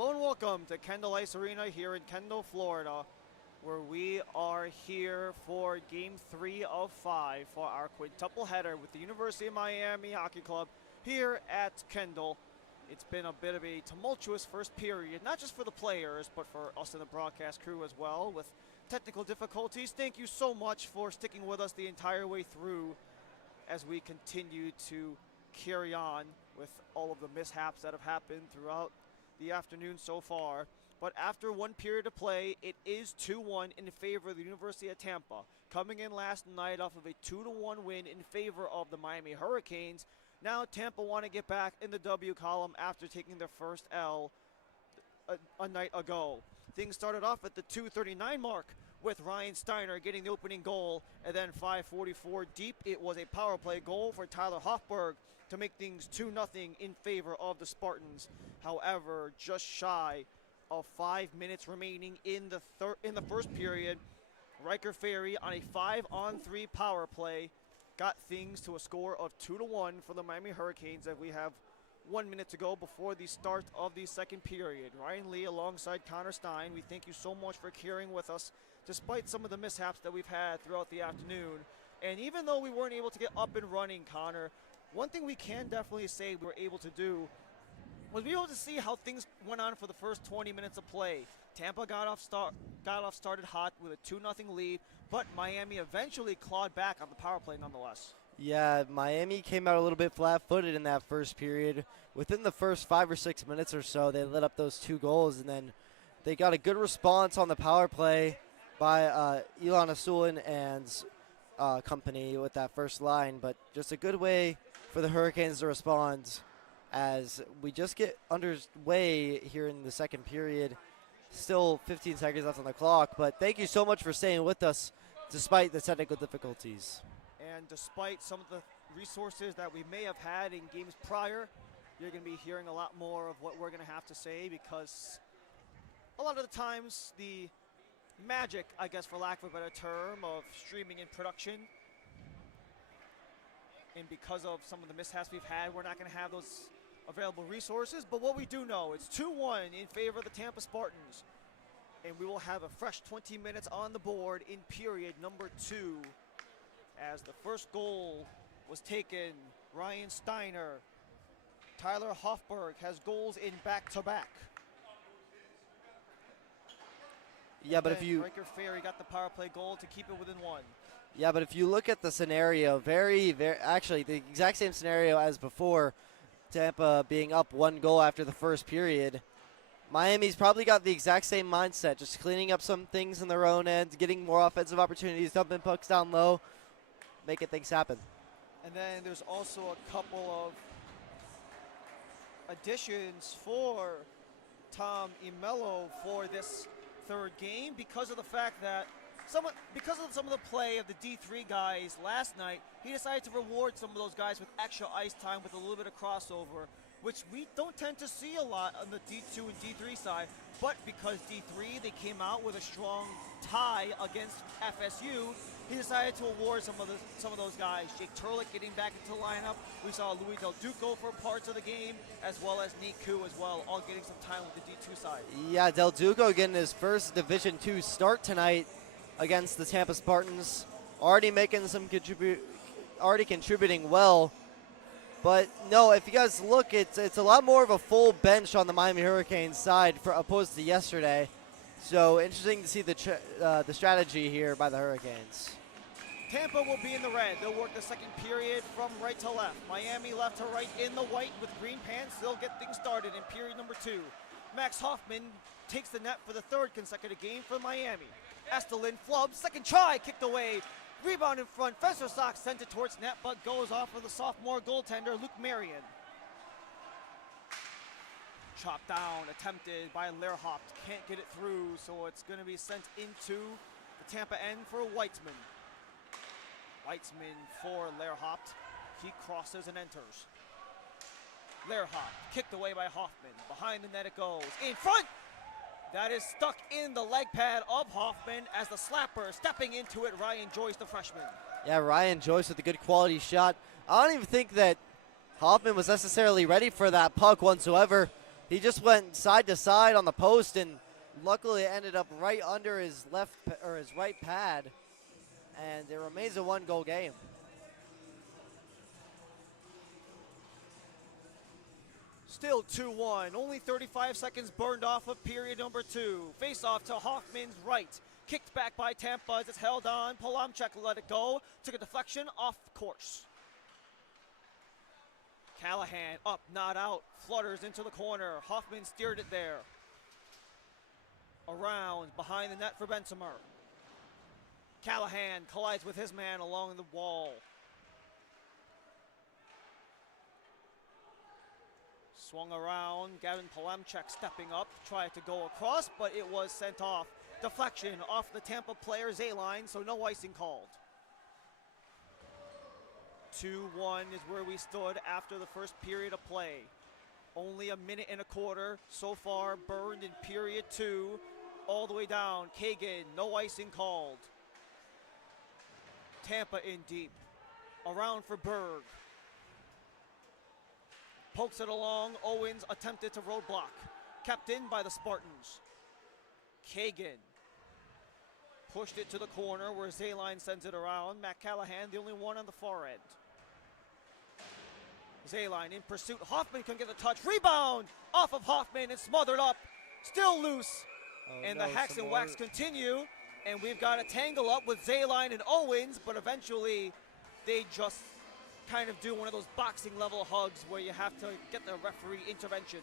Hello and welcome to Kendall Ice Arena here in Kendall, Florida, where we are here for Game 3 of 5 for our quintuple header with the University of Miami Hockey Club here at Kendall. It's been a bit of a tumultuous first period, not just for the players, but for us in the broadcast crew as well, with technical difficulties. Thank you so much for sticking with us the entire way through as we continue to carry on with all of the mishaps that have happened throughout the afternoon so far. But after one period of play, it is 2-1 in favor of the University of Tampa. Coming in last night off of a 2-1 win in favor of the Miami Hurricanes. Now Tampa want to get back in the W column after taking their first L a night ago. Things started off at the 2:39 mark with Ryan Steiner getting the opening goal, and then 5:44 deep, it was a power play goal for Tyler Hoffberg to make things 2-0 in favor of the Spartans. However, just shy of 5 minutes remaining in the first period, Riker Ferry on a 5-on-3 power play got things to a score of 2-1 for the Miami Hurricanes as we have 1 minute to go before the start of the second period. Ryan Lee alongside Connor Stein, we thank you so much for carrying with us despite some of the mishaps that we've had throughout the afternoon. And even though we weren't able to get up and running, Connor, one thing we can definitely say we were able to do was be able to see how things went on for the first 20 minutes of play. Tampa got off started hot with a 2-0 lead, but Miami eventually clawed back on the power play nonetheless. Yeah, Miami came out a little bit flat-footed in that first period. Within the first 5 or 6 minutes or so, they lit up those 2 goals, and then they got a good response on the power play by Elon Asulin and company with that first line, but just a good way for the Hurricanes to respond as we just get underway here in the second period. Still 15 seconds left on the clock, but thank you so much for staying with us despite the technical difficulties. And despite some of the resources that we may have had in games prior, you're going to be hearing a lot more of what we're going to have to say, because a lot of the times the magic, I guess for lack of a better term, of streaming and production, and because of some of the mishaps we've had, we're not going to have those available resources. But what we do know, it's 2-1 in favor of the Tampa Spartans, and we will have a fresh 20 minutes on the board in period number 2 as the first goal was taken. Ryan Steiner, Tyler Hoffberg has goals in back-to-back. Yeah, but if you Riker Ferry got the power play goal to keep it within 1. Yeah, but if you look at the scenario, actually the exact same scenario as before, Tampa being up 1 goal after the first period, Miami's probably got the exact same mindset, just cleaning up some things in their own end, getting more offensive opportunities, dumping pucks down low, making things happen. And then there's also a couple of additions for Tom Emelo for this third game because of the fact that because of some of the play of the D3 guys last night, he decided to reward some of those guys with extra ice time with a little bit of crossover, which we don't tend to see a lot on the D2 and D3 side. But because D3, they came out with a strong tie against FSU, he decided to award some of those guys. Jake Turlick getting back into the lineup. We saw Louis Del Duco for parts of the game, as well as Nate Koo as well, all getting some time with the D2 side. Yeah, Del Duco getting his first Division II start tonight against the Tampa Spartans. Already making some contributing well. But no, if you guys look, it's a lot more of a full bench on the Miami Hurricanes side opposed to yesterday. So interesting to see the strategy here by the Hurricanes. Tampa will be in the red. They'll work the second period from right to left. Miami left to right in the white with green pants. They'll get things started in period number 2. Max Hoffman takes the net for the 3rd consecutive game for Miami. Estelin flubs, second try, kicked away. Rebound in front, Fesslerstock sent it towards net, but goes off for the sophomore goaltender, Luke Marion. Chopped down, attempted by Lehrhaupt, can't get it through, so it's going to be sent into the Tampa end for Weitzman. Weitzman for Lehrhaupt, he crosses and enters. Lehrhaupt, kicked away by Hoffman, behind the net it goes, in front! That is stuck in the leg pad of Hoffman as the slapper stepping into it, Ryan Joyce, the freshman. Yeah, Ryan Joyce with a good quality shot. I don't even think that Hoffman was necessarily ready for that puck whatsoever. He just went side to side on the post, and luckily it ended up right under his his right pad, and it remains a 1-goal game. Still 2-1. Only 35 seconds burned off of period number 2. Face off to Hoffman's right. Kicked back by Tampa as it's held on. Polamchuk let it go. Took a deflection off course. Callahan up, not out. Flutters into the corner. Hoffman steered it there. Around, behind the net for Bensimer. Callahan collides with his man along the wall. Swung around, Gavin Polamchuk stepping up, tried to go across, but it was sent off. Deflection off the Tampa player Zayline, so no icing called. 2-1 is where we stood after the first period of play. Only a minute and a quarter so far burned in period 2, all the way down. Kagan, no icing called. Tampa in deep. Around for Berg. Pokes it along. Owens attempted to roadblock. Kept in by the Spartans. Kagan pushed it to the corner where Zayline sends it around. Matt Callahan, the only one on the far end. Zayline in pursuit. Hoffman can get the touch. Rebound off of Hoffman and smothered up. Still loose. And the hacks and whacks continue. And we've got a tangle up with Zayline and Owens, but eventually they just kind of do one of those boxing level hugs where you have to get the referee intervention.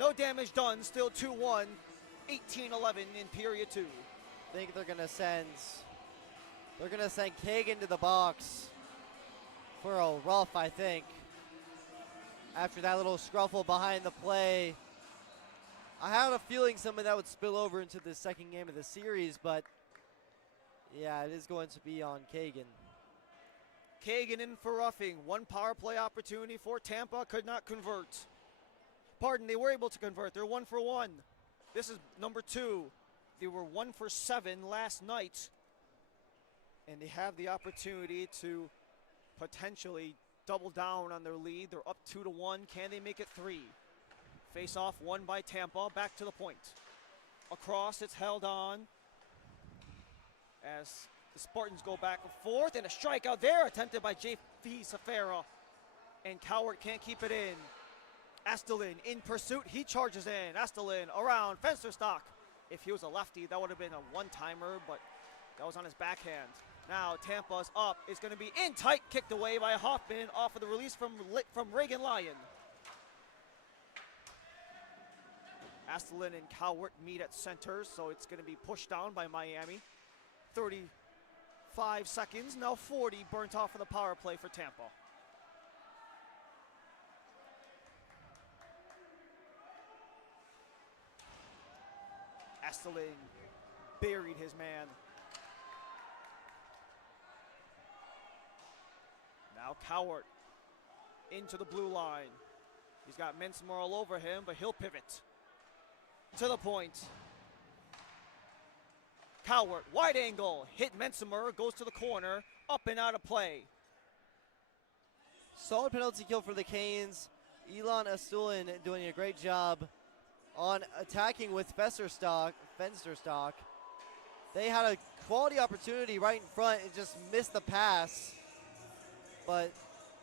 No damage done, still 2-1, 18-11 in period 2. I think they're gonna send Kagan to the box for a rough, I think. After that little scruffle behind the play. I had a feeling some of that would spill over into the second game of the series, but yeah, it is going to be on Kagan. Kagan in for roughing. One power play opportunity for Tampa, could not convert. Pardon, they were able to convert. They're 1 for 1. This is number 2. They were 1 for 7 last night. And they have the opportunity to potentially double down on their lead. They're up 2-1. Can they make it 3? Face off won by Tampa. Back to the point. Across, it's held on. As the Spartans go back and forth, and a strikeout there attempted by J.V. Safera. And Cowart can't keep it in. Astelin in pursuit, he charges in. Astelin around, Fensterstock. If he was a lefty, that would have been a one-timer, but that was on his backhand. Now Tampa's up, it's gonna be in tight, kicked away by Hoffman off of the release from Reagan Lyon. Astelin and Cowart meet at center, so it's gonna be pushed down by Miami. 35 seconds, now 40 burnt off of the power play for Tampa. Astelin buried his man. Now Cowart into the blue line. He's got Mensmore all over him, but he'll pivot. To the point. Cowart, wide angle, hit Mensmer, goes to the corner, up and out of play. Solid penalty kill for the Canes. Elon Astulin doing a great job on attacking with Fensterstock. They had a quality opportunity right in front and just missed the pass. But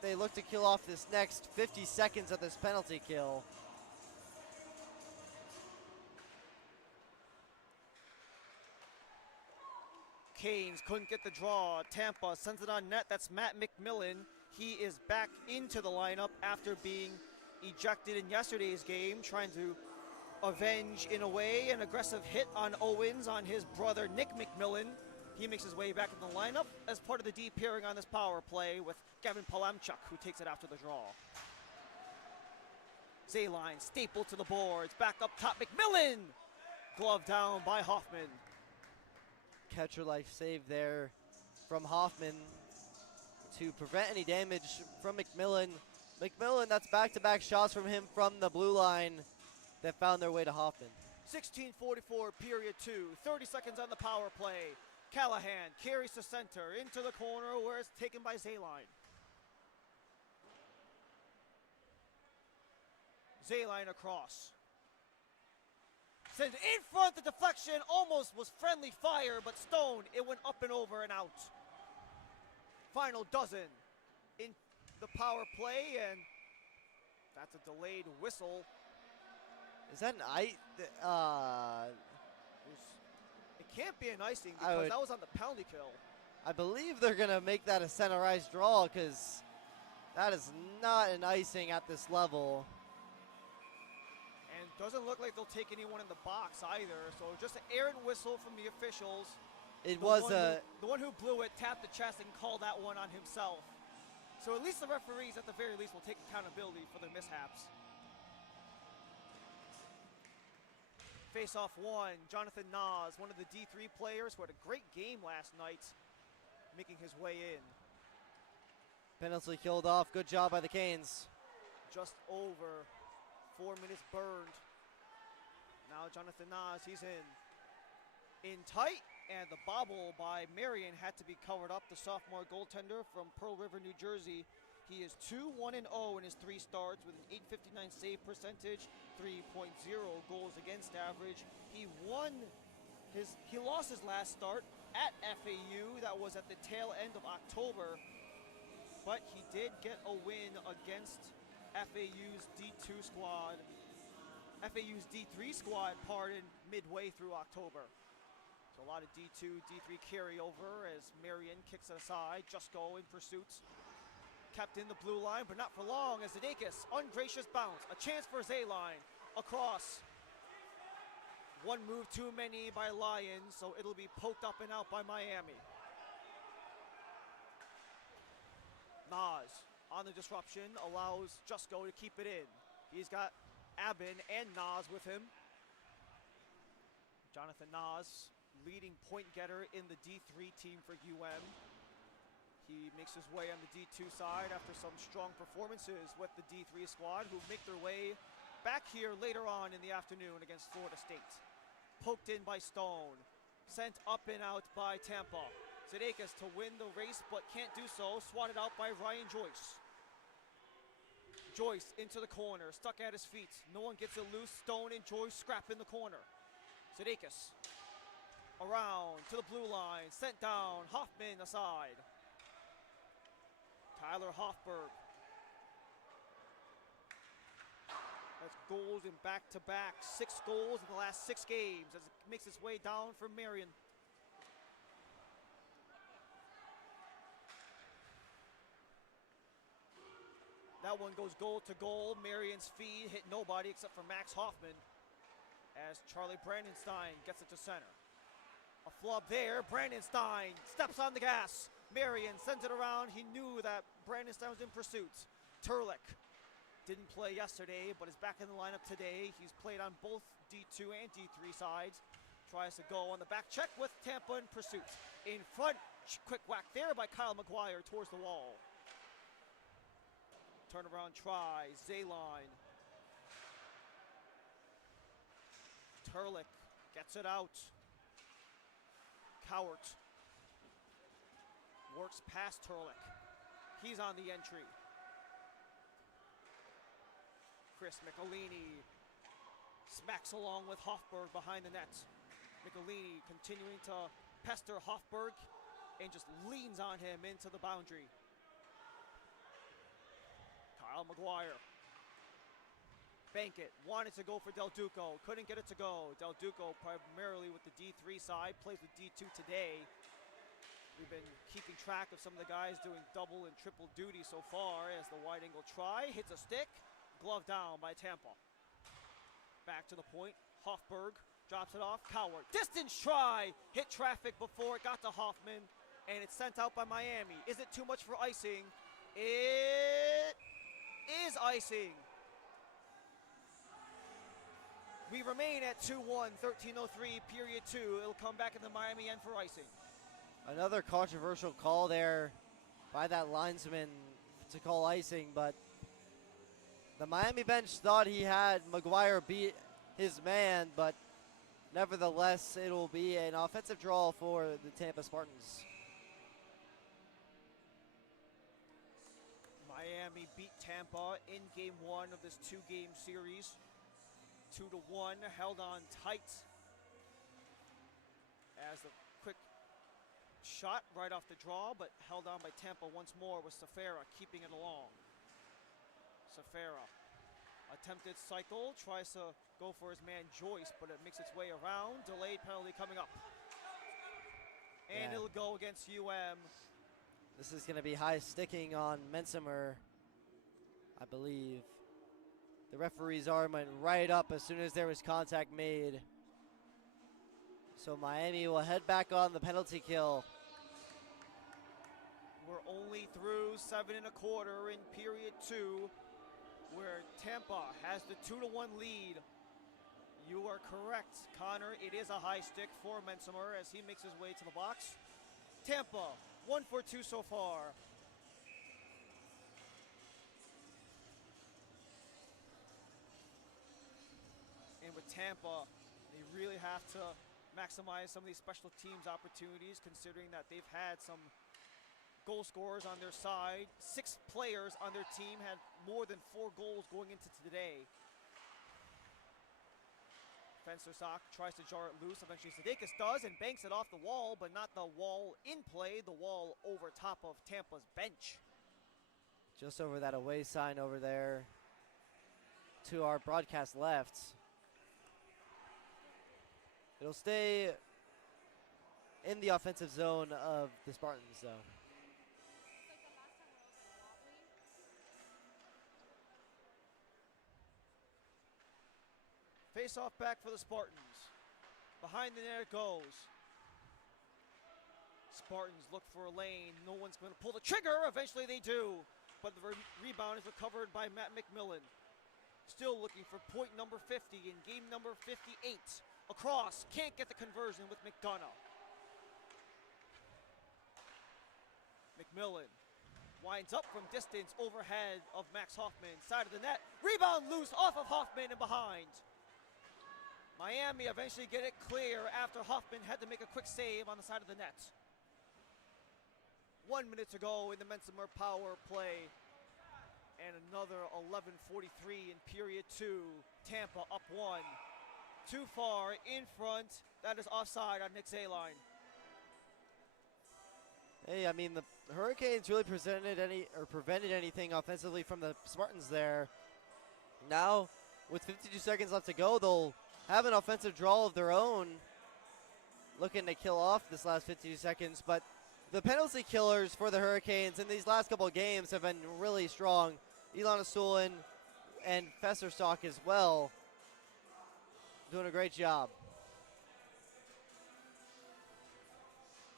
they look to kill off this next 50 seconds of this penalty kill. Canes couldn't get the draw. Tampa sends it on net. That's Matt McMillan. He is back into the lineup after being ejected in yesterday's game, trying to avenge, in a way, an aggressive hit on Owens on his brother Nick McMillan. He makes his way back in the lineup as part of the deep pairing on this power play with Gavin Polamchuk, who takes it after the draw. Zayline stapled to the boards. Back up top, McMillan! Glove down by Hoffman. Catcher life save there from Hoffman to prevent any damage from McMillan. McMillan, that's back-to-back shots from him from the blue line that found their way to Hoffman. 16:44, period 2. 30 seconds on the power play. Callahan carries to center, into the corner where it's taken by Zayline. Zayline across. Sends it in front, the deflection almost was friendly fire, but Stone, it went up and over and out. Final dozen in the power play, and that's a delayed whistle. Is that an It can't be an icing because that was on the penalty kill. I believe they're going to make that a center ice draw because that is not an icing at this level. And doesn't look like they'll take anyone in the box either. So just an errant whistle from the officials. The one who blew it tapped the chest and called that one on himself. So at least the referees at the very least will take accountability for their mishaps. Face-off one, Jonathan Nas, one of the D3 players who had a great game last night, making his way in. Penalty killed off. Good job by the Canes. Just over 4 minutes burned. Now Jonathan Nas, he's in tight, and the bobble by Marion had to be covered up. The sophomore goaltender from Pearl River, New Jersey. He is 2-1-0 in his 3 starts with an .859 save percentage, 3.0 goals against average. He lost his last start at FAU. That was at the tail end of October, but he did get a win against FAU's D3 squad, midway through October. So a lot of D2, D3 carryover as Marion kicks it aside. Jusko in pursuit. Kept in the blue line, but not for long as Zedekis, ungracious bounce. A chance for Zayline across. One move too many by Lions, so it'll be poked up and out by Miami. Nas on the disruption allows Jusko to keep it in. He's got Abin and Nas with him. Jonathan Nas, leading point getter in the D3 team for UM. He makes his way on the D2 side after some strong performances with the D3 squad, who make their way back here later on in the afternoon against Florida State. Poked in by Stone, sent up and out by Tampa. Zedekis to win the race, but can't do so. Swatted out by Ryan Joyce. Joyce into the corner, stuck at his feet. No one gets it loose. Stone and Joyce scrap in the corner. Zedekis around to the blue line, sent down. Hoffman aside. Tyler Hoffberg. That's goals in back-to-back. 6 goals in the last 6 games as it makes its way down for Marion. That one goes goal to goal. Marion's feed hit nobody except for Max Hoffman as Charlie Brandenstein gets it to center. A flub there. Brandenstein steps on the gas. Marion sends it around. He knew that Brandenstein was in pursuit. Turlick didn't play yesterday, but is back in the lineup today. He's played on both D2 and D3 sides. Tries to go on the back check with Tampa in pursuit. In front, quick whack there by Kyle McGuire towards the wall. Turnaround try, Zayline. Turlick gets it out. Cowart works past Turlick. He's on the entry. Chris Michelini smacks along with Hoffberg behind the net. Michelini continuing to pester Hoffberg and just leans on him into the boundary. Kyle McGuire. Bank it, wanted to go for Del Duco, couldn't get it to go. Del Duco primarily with the D3 side, plays with D2 today. We've been keeping track of some of the guys doing double and triple duty so far as the wide angle try hits a stick, glove down by Tampa. Back to the point, Hoffberg drops it off, Cowart. Distance try, hit traffic before it got to Hoffman, and it's sent out by Miami. Is it too much for icing? It is icing. We remain at 2-1, 13:03, period 2. It'll come back in the Miami end for icing. Another controversial call there by that linesman to call icing, but the Miami bench thought he had McGuire beat his man, but nevertheless, it will be an offensive draw for the Tampa Spartans. Miami beat Tampa in game 1 of this 2-game series. 2-1, held on tight. As the quick shot right off the draw, but held on by Tampa once more with Safera keeping it along. Safera, attempted cycle, tries to go for his man Joyce, but it makes its way around. Delayed penalty coming up. And it'll go against UM. This is going to be high sticking on Mensimer, I believe. The referee's arm went right up as soon as there was contact made. So Miami will head back on the penalty kill. We're only through 7 1/4 in period 2, where Tampa has the 2-1 lead. You are correct, Connor. It is a high stick for Mensimer as he makes his way to the box. Tampa, 1 for 2 so far. And with Tampa, they really have to maximize some of these special teams opportunities, considering that they've had some goal scorers on their side. 6 players on their team had more than 4 goals going into today. Fensterstock tries to jar it loose. Eventually Sudeikis does and banks it off the wall, but not the wall in play, the wall over top of Tampa's bench. Just over that away sign over there to our broadcast left. It'll stay in the offensive zone of the Spartans, though. Face off back for the Spartans. Behind the net it goes. Spartans look for a lane. No one's going to pull the trigger. Eventually they do. But the rebound is recovered by Matt McMillan. Still looking for point number 50 in game number 58. Across. Can't get the conversion with McDonough. McMillan winds up from distance overhead of Max Hoffman. Side of the net. Rebound loose off of Hoffman and behind. Miami eventually get it clear after Hoffman had to make a quick save on the side of the net. 1 minute to go in the Mensimer power play. And another 11:43 in period 2. Tampa up 1. Too far in front. That is offside on Nick Zayline. Hey, I mean, the Hurricanes really prevented anything offensively from the Spartans there. Now, with 52 seconds left to go, they'll have an offensive draw of their own, looking to kill off this last 52 seconds. But the penalty killers for the Hurricanes in these last couple of games have been really strong. Elon Asulin and Festerstock as well, doing a great job.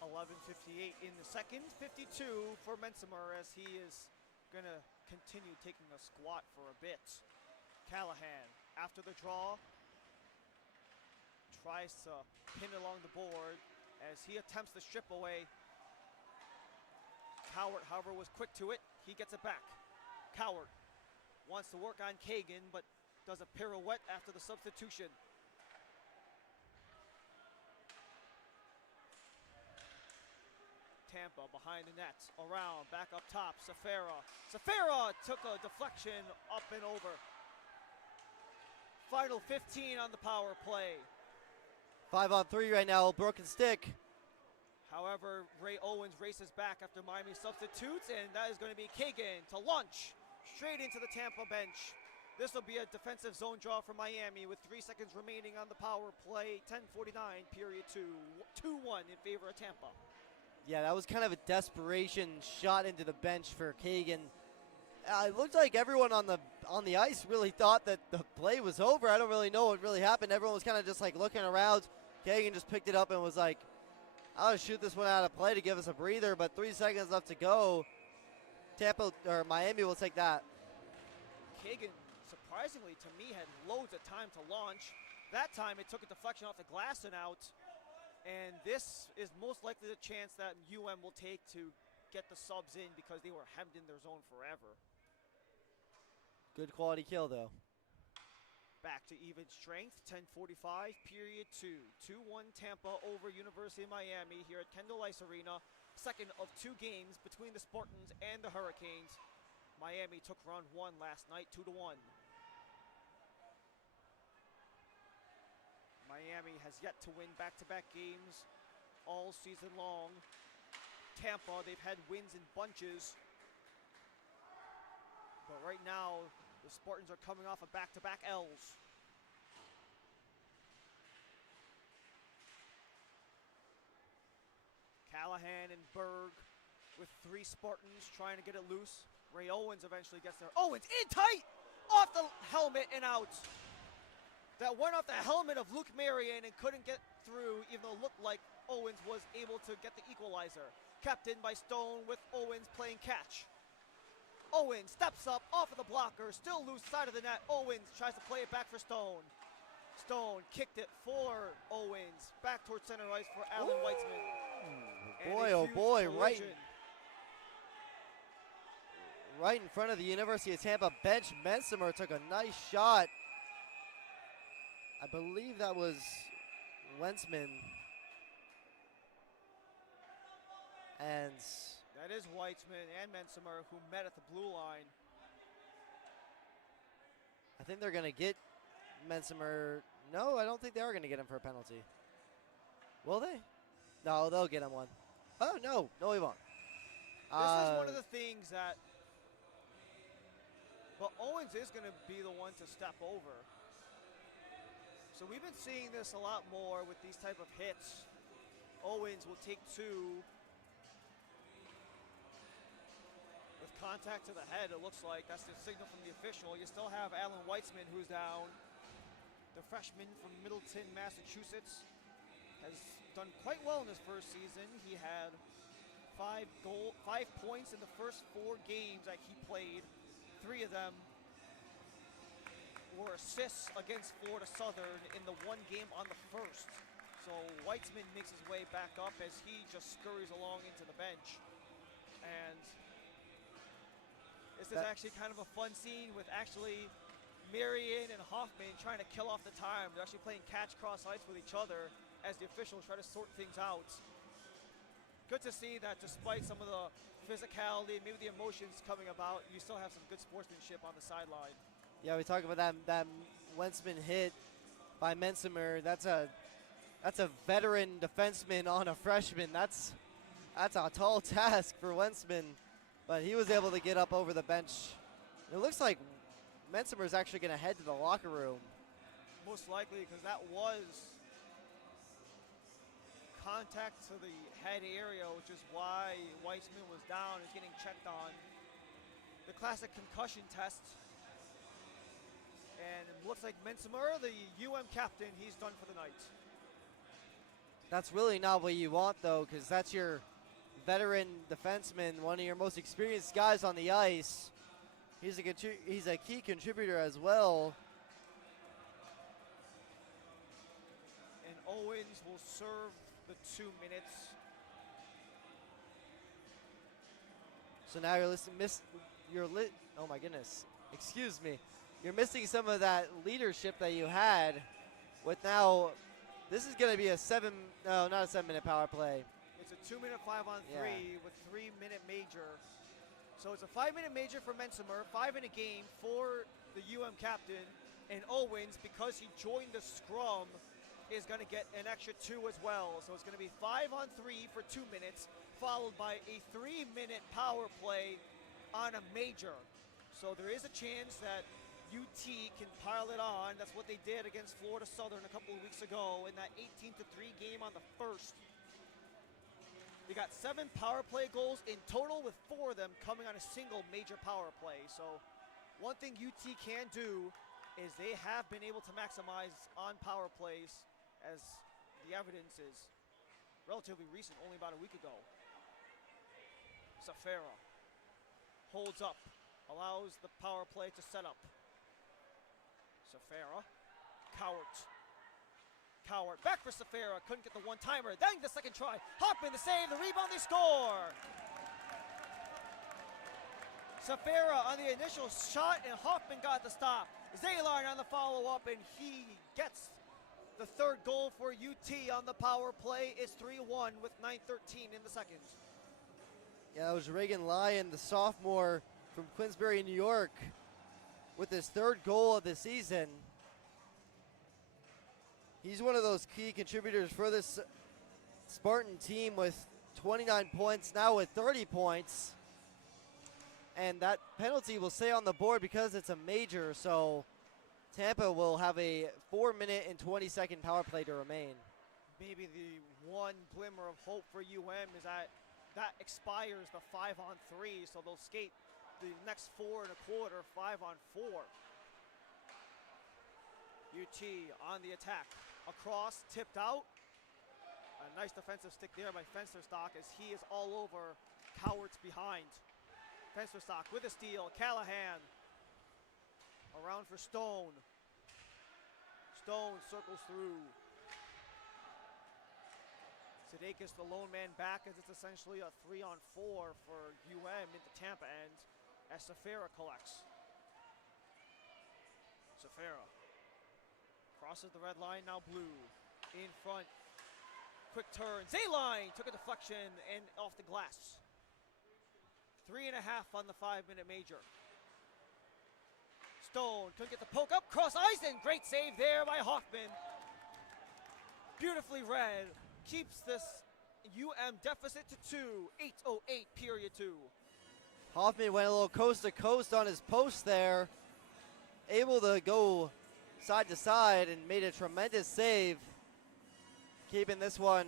11:58 in the second, 52 for Mensimer as he is going to continue taking a squat for a bit. Callahan, after the draw, tries to pin along the board as he attempts to strip away. Cowart, however, was quick to it. He gets it back. Cowart wants to work on Kagan, but does a pirouette after the substitution. Tampa behind the net, around, back up top, Safera. Safera took a deflection up and over. Final 15 on the power play. 5-on-3 right now, broken stick. However, Ray Owens races back after Miami substitutes, and that is going to be Kagan to launch straight into the Tampa bench. This will be a defensive zone draw for Miami with 3 seconds remaining on the power play. 10:49, period 2. 2-1 in favor of Tampa. Yeah, that was kind of a desperation shot into the bench for Kagan. It looked like everyone on the ice really thought that the play was over. I don't really know what really happened. Everyone was kind of just like looking around. Kagan just picked it up and was like, I'll shoot this one out of play to give us a breather, but 3 seconds left to go. Miami will take that. Kagan, surprisingly to me, had loads of time to launch. That time it took a deflection off the glass and out. And this is most likely the chance that UM will take to get the subs in because they were hemmed in their zone forever. Good quality kill, though. Back to even strength, 10:45, period 2. 2-1 Tampa over University of Miami here at Kendall Ice Arena. Second of 2 games between the Spartans and the Hurricanes. Miami took round one last night, 2-1. Miami has yet to win back-to-back games all season long. Tampa, they've had wins in bunches. But right now, the Spartans are coming off of back-to-back L's. Callahan and Berg with 3 Spartans trying to get it loose. Ray Owens eventually gets there. Owens in tight! Off the helmet and out. That went off the helmet of Luke Marion and couldn't get through, even though it looked like Owens was able to get the equalizer. Kept in by Stone with Owens playing catch. Owens steps up off of the blocker, still loose side of the net. Owens tries to play it back for Stone. Stone kicked it for Owens, back towards center ice for Alan Weitzman. Boy, oh boy, right in front of the University of Tampa bench. Mensimer took a nice shot. I believe that was Wentzman. And that is Weitzman and Mensimer who met at the blue line. I think they're going to get Mensimer. No, I don't think they are going to get him for a penalty. Will they? No, they'll get him one. Oh, no. No, he won't. This is one of the things that, well, Owens is going to be the one to step over. So we've been seeing this a lot more with these type of hits. Owens will take 2. With contact to the head, it looks like that's the signal from the official. You still have Alan Weitzman, who's down. The freshman from Middleton, Massachusetts, has done quite well in his first season. He had 5 points in the first 4 games that he played. 3 of them were assists against Florida Southern in the 1 game on the first. So Weitzman makes his way back up as he just scurries along into the bench. And this is actually kind of a fun scene with actually Marion and Hoffman trying to kill off the time. They're actually playing catch cross ice with each other as the officials try to sort things out. Good to see that despite some of the physicality, maybe the emotions coming about, you still have some good sportsmanship on the sideline. Yeah, we talk about that Wentzman hit by Mensimer. That's a veteran defenseman on a freshman. That's a tall task for Wentzman, but he was able to get up over the bench. It looks like Mensimer is actually going to head to the locker room. Most likely, because that was contact to the head area, which is why Weitzman was down, is getting checked on. The classic concussion test. And it looks like Mensimer, the UM captain, he's done for the night. That's really not what you want, though, because that's your veteran defenseman, one of your most experienced guys on the ice. He's a key contributor as well. And Owens will serve the 2 minutes. So now oh my goodness, excuse me. You're missing some of that leadership that you had with now, this is going to be not a 7-minute power play. It's a 2-minute 5-on-3 with 3-minute major. So it's a 5-minute major for Mensimer, 5 in a game for the UM captain, and Owens, because he joined the scrum, is going to get an extra 2 as well. So it's going to be 5-on-3 for 2 minutes, followed by a 3-minute power play on a major. So there is a chance that UT can pile it on. That's what they did against Florida Southern a couple of weeks ago in that 18-3 game on the first. They got 7 power play goals in total, with 4 of them coming on a single major power play. So one thing UT can do is they have been able to maximize on power plays, as the evidence is relatively recent, only about a week ago. Safara holds up, allows the power play to set up. Safara, Cowart, back for Safara, couldn't get the one-timer, then the second try, Hoffman the save, the rebound, they score! Safara on the initial shot, and Hoffman got the stop. Zaylard on the follow-up, and he gets the 3rd goal for UT on the power play. It's 3-1 with 9:13 in the second. Yeah, that was Reagan Lyon, the sophomore, from Queensbury, New York, with his third goal of the season. He's one of those key contributors for this Spartan team with 29 points, now with 30 points. And that penalty will stay on the board because it's a major, so Tampa will have a 4-minute and 20-second power play to remain. Maybe the one glimmer of hope for UM is that expires the 5-on-3, so they'll skate the next 4 1/4, 5-on-4. UT on the attack. Across, tipped out. A nice defensive stick there by Fensterstock as he is all over Cowart's behind. Fensterstock with a steal. Callahan around for Stone. Stone circles through. Sudeikis, the lone man back, as it's essentially a 3-on-4 for UM into Tampa end as Safera collects. Safera crosses the red line, now blue. In front, quick turn. Zayline took a deflection and off the glass. 3.5 on the 5-minute major. Stone couldn't get the poke up, cross ice, and great save there by Hoffman. Beautifully read. Keeps this UM deficit to 2. 8:08, period 2. Hoffman went a little coast to coast on his post there, able to go side to side and made a tremendous save, keeping this one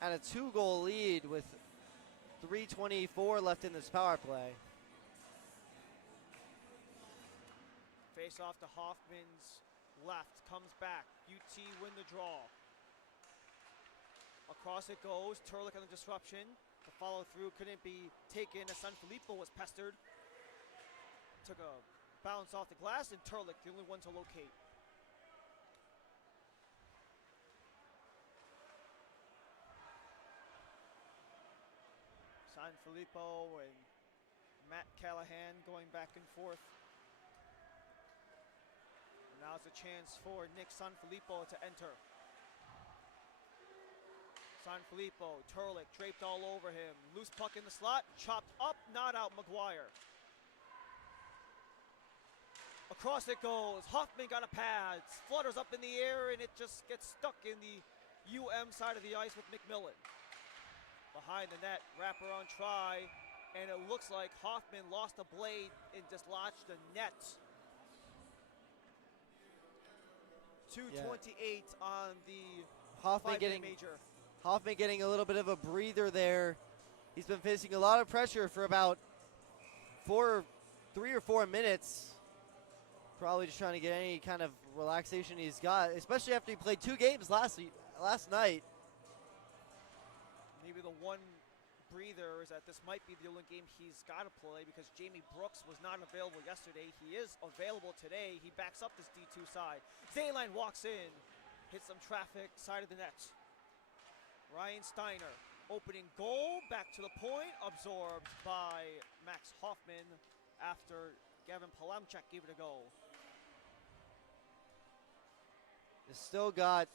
at a 2-goal lead with 3:24 left in this power play. Face off to Hoffman's left, comes back. UT win the draw. Across it goes. Turlik on the disruption. The follow through couldn't be taken as Sanfilippo was pestered. Took a bounce off the glass, and Turlik the only one to locate. Sanfilippo and Matt Callahan going back and forth. Now's a chance for Nick Sanfilippo to enter. Sanfilippo, Turlik draped all over him. Loose puck in the slot, chopped up, not out, McGuire. Across it goes. Hoffman got a pad, flutters up in the air, and it just gets stuck in the UM side of the ice with McMillan. Behind the net, wraparound try, and it looks like Hoffman lost a blade and dislodged the net. 2:28 on the Hoffman major. Hoffman getting a little bit of a breather there. He's been facing a lot of pressure for about 3 or 4 minutes. Probably just trying to get any kind of relaxation he's got, especially after he played 2 games last night. Maybe the one breather is that this might be the only game he's got to play because Jamie Brooks was not available yesterday. He is available today. He backs up this D2 side. Zayline walks in, hits some traffic, side of the net. Ryan Steiner, opening goal, back to the point, absorbed by Max Hoffman after Gavin Palamchuk gave it a go. He's still got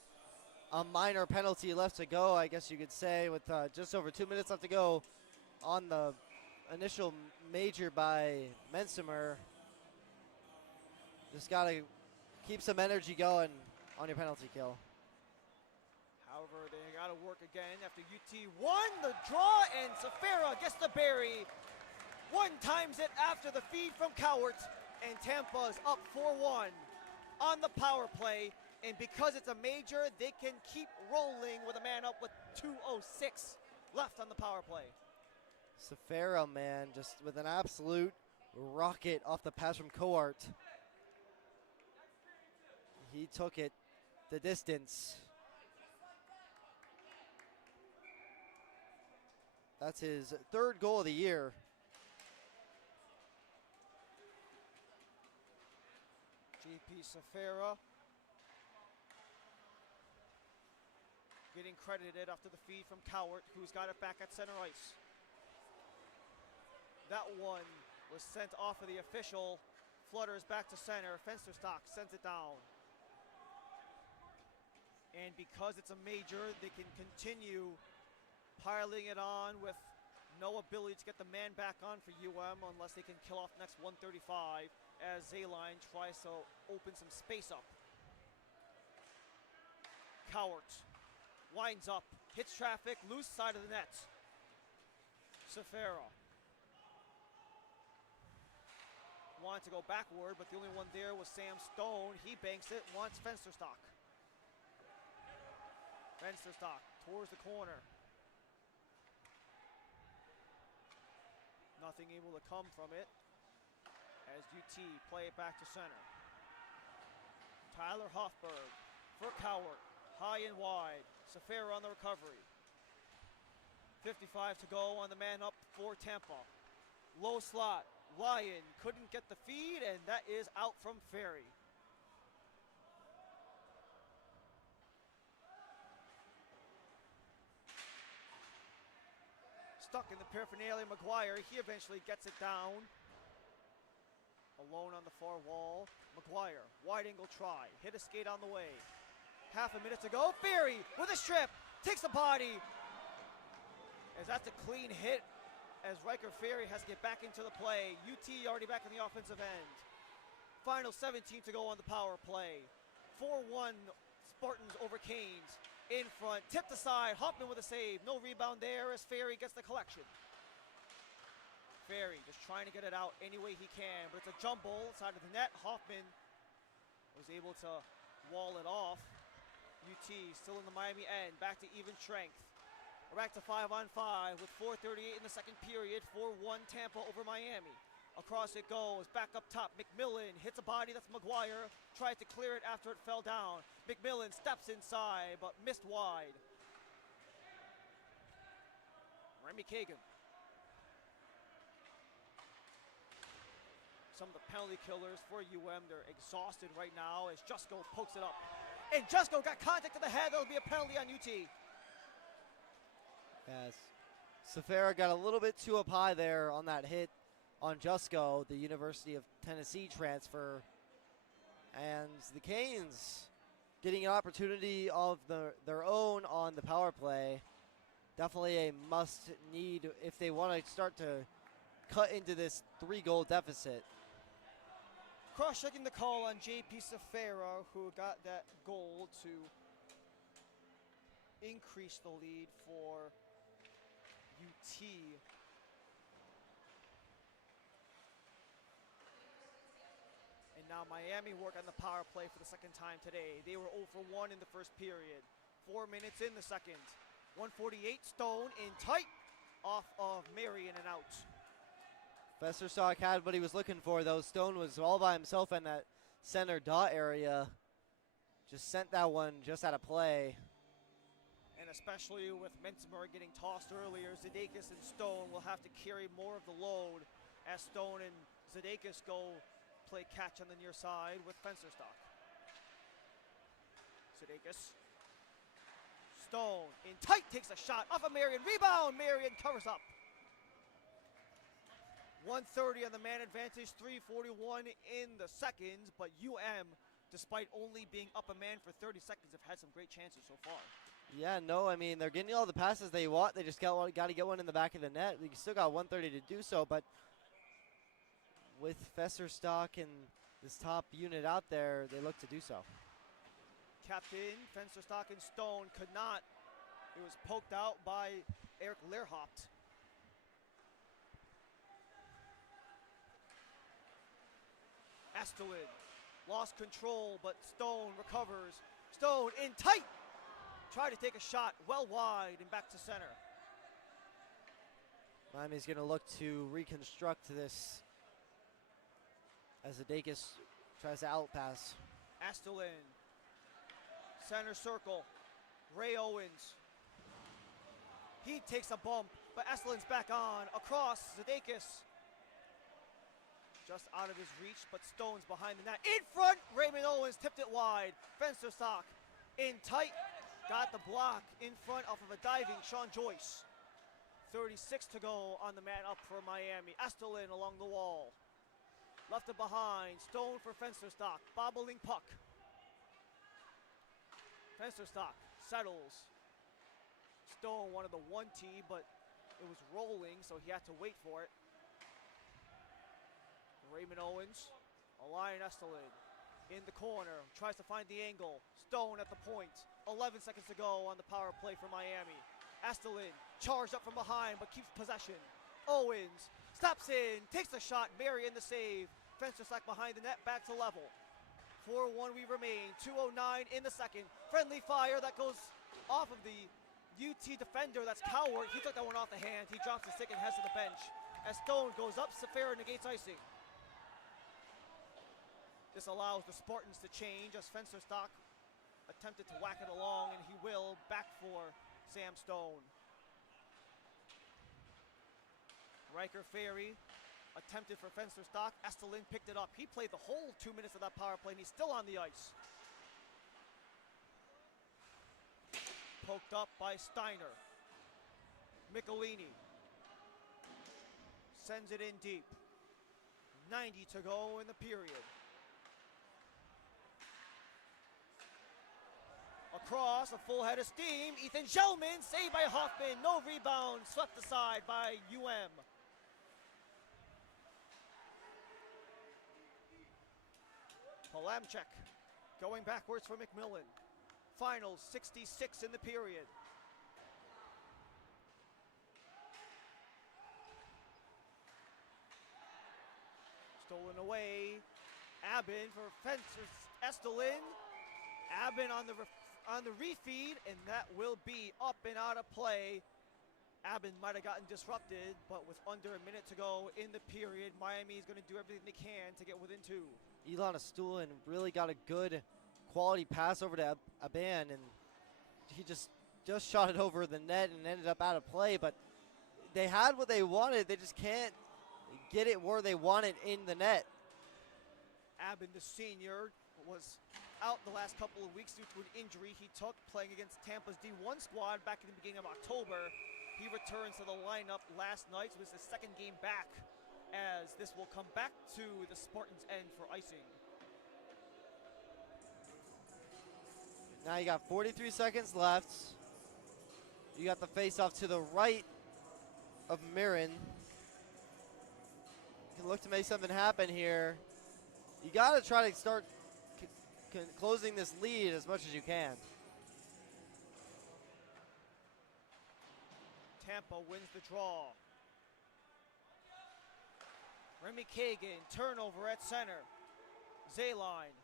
a minor penalty left to go, I guess you could say, with just over 2 minutes left to go on the initial major by Mensimer. Just got to keep some energy going on your penalty kill. However, they got to work again after UT won the draw, and Safera gets the berry. One times it after the feed from Cowart, and Tampa's up 4-1 on the power play. And because it's a major, they can keep rolling with a man up with 2:06 left on the power play. Safera, man, just with an absolute rocket off the pass from Coart. He took it the distance. That's his 3rd goal of the year. JP Safera getting credited after the feed from Cowart, who's got it back at center ice. That one was sent off of the official. Flutters back to center. Fensterstock sends it down. And because it's a major, they can continue piling it on with No ability to get the man back on for UM unless they can kill off the next 135 as Zayline tries to open some space up. Cowart winds up, hits traffic, loose side of the net. Safera wanted to go backward, but the only one there was Sam Stone. He banks it, wants Fensterstock. Fensterstock towards the corner. Nothing able to come from it as UT play it back to center. Tyler Hoffberg for Cowart, high and wide. Safera on the recovery. 55 to go on the man up for Tampa. Low slot, Ryan couldn't get the feed, and that is out from Ferry. Stuck in the paraphernalia, McGuire, he eventually gets it down. Alone on the far wall, McGuire, wide angle try, hit a skate on the way. Half a minute to go, Ferry with a strip, takes the body. As that's a clean hit, as Riker Ferry has to get back into the play. UT already back in the offensive end. Final 17 to go on the power play. 4-1 Spartans over Canes. In front, tipped aside, Hoffman with a save. No rebound there as Ferry gets the collection. Ferry just trying to get it out any way he can, but it's a jumble side of the net. Hoffman was able to wall it off. UT still in the Miami end, back to even strength. We're back to 5-on-5 with 4:38 in the second period. 4-1 Tampa over Miami. Across it goes, back up top, McMillan hits a body, that's McGuire. Tried to clear it after it fell down. McMillan steps inside, but missed wide. Remy Kagan. Some of the penalty killers for UM, they're exhausted right now as Jusko pokes it up. And Jusko got contact to the head, that'll be a penalty on UT. Yes. Safera got a little bit too up high there on that hit on Jusko, the University of Tennessee transfer. And the Canes getting an opportunity of their own on the power play. Definitely a must need if they want to start to cut into this 3-goal deficit. Cross-checking the call on JP Safera, who got that goal to increase the lead for UT. And now Miami work on the power play for the second time today. They were 0 for 1 in the first period. 4 minutes in the second. 148, Stone in tight off of Marion and out. Festerstock had what he was looking for, though. Stone was all by himself in that center dot area. Just sent that one just out of play. And especially with Mensmer getting tossed earlier, Zidakis and Stone will have to carry more of the load as Stone and Zidakis go play catch on the near side with Fensterstock. Zidakis. Stone in tight, takes a shot off of Marion. Rebound, Marion covers up. 130 on the man advantage, 3:41 in the seconds, but UM, despite only being up a man for 30 seconds, have had some great chances so far. Yeah, no, I mean, they're getting all the passes they want. They just got to get one in the back of the net. We still got 130 to do so, but with Festerstock and this top unit out there, they look to do so. Captain, Fensterstock and Stone could not. It was poked out by Eric Learhaupt. Astelin lost control, but Stone recovers. Stone in tight. Tried to take a shot well wide and back to center. Miami's going to look to reconstruct this as Zidakis tries to outpass. Astelin, center circle. Ray Owens. He takes a bump, but Astelin's back on. Across, Zidakis. Just out of his reach, but Stone's behind the net. In front, Raymond Owens tipped it wide. Fensterstock in tight. Got the block in front off of a diving Sean Joyce. 36 to go on the man up for Miami. Astelin along the wall. Left it behind. Stone for Fensterstock. Bobbling puck. Fensterstock settles. Stone wanted the 1T, but It was rolling, so he had to wait for it. Raymond Owens, Elian Estelin in the corner, tries to find the angle. Stone at the point. 11 seconds to go on the power play for Miami. Estelin charged up from behind, but keeps possession. Owens steps in, takes the shot. Marion the save. Fenstersack behind the net, back to level. 4-1 we remain. 2:09 in the second. Friendly fire that goes off of the UT defender. That's Coward. He took that one off the hand. He drops the stick and heads to the bench. As Stone goes up, Safira negates icing. This allows the Spartans to change as Fensterstock attempted to whack it along, and he will. Back for Sam Stone. Riker Ferry attempted for Fensterstock. Estelin picked it up. He played the whole 2 minutes of that power play, and he's still on the ice. Poked up by Steiner. Michelini sends it in deep. 90 to go in the period. Across, a full head of steam. Ethan Gelman, saved by Hoffman. No rebound, swept aside by UM. Polamchek going backwards for McMillan. Final 66 in the period. Stolen away. Abbin for Fencer Estelin. Abbin on the refeed, and that will be up and out of play. Abbin might have gotten disrupted, but with under a minute to go in the period, Miami is going to do everything they can to get within two. Elon Stulen really got a good quality pass over to Aban, and he just shot it over the net and ended up out of play. But they had what they wanted. They just can't get it where they want it in the net. Abbin, the senior, was out the last couple of weeks due to an injury he took playing against Tampa's D1 squad back in the beginning of October. He returns to the lineup last night, so this is his second game back, as this will come back to the Spartans' end for icing. Now you got 43 seconds left. You got the face-off to the right of Mirren. You can look to make something happen here. You got to try to start closing this lead as much as you can. Tampa wins the draw. Remy Kagan, turnover at center. Zayline.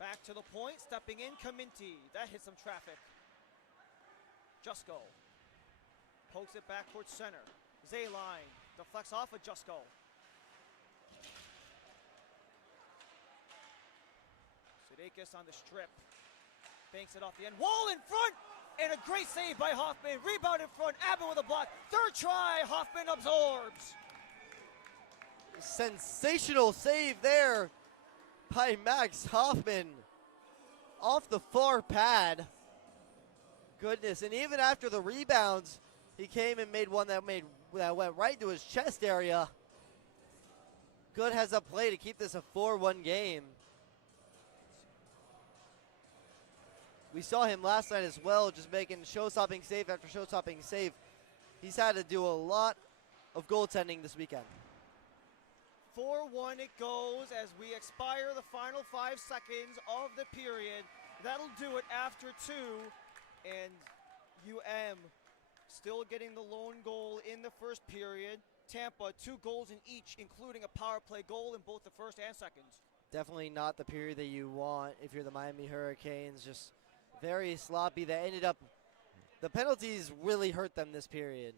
Back to the point, stepping in, Caminti. That hits some traffic. Jusko pokes it back towards center. Zayline deflects off of Jusko. Sudeikis on the strip. Banks it off the end. Wall in front! And a great save by Hoffman. Rebound in front. Abbott with a block. Third try. Hoffman absorbs. Sensational save there by Max Hoffman. Off the far pad. Goodness. And even after the rebounds, he came and made one that went right to his chest area. Good heads up play to keep this a 4-1 game. We saw him last night as well, just making show-stopping save after show-stopping save. He's had to do a lot of goaltending this weekend. 4-1 it goes as we expire the final 5 seconds of the period. That'll do it after 2. And UM still getting the lone goal in the first period. Tampa 2 goals in each, including a power play goal in both the first and seconds. Definitely not the period that you want if you're the Miami Hurricanes. Just very sloppy. They ended up, the penalties really hurt them this period.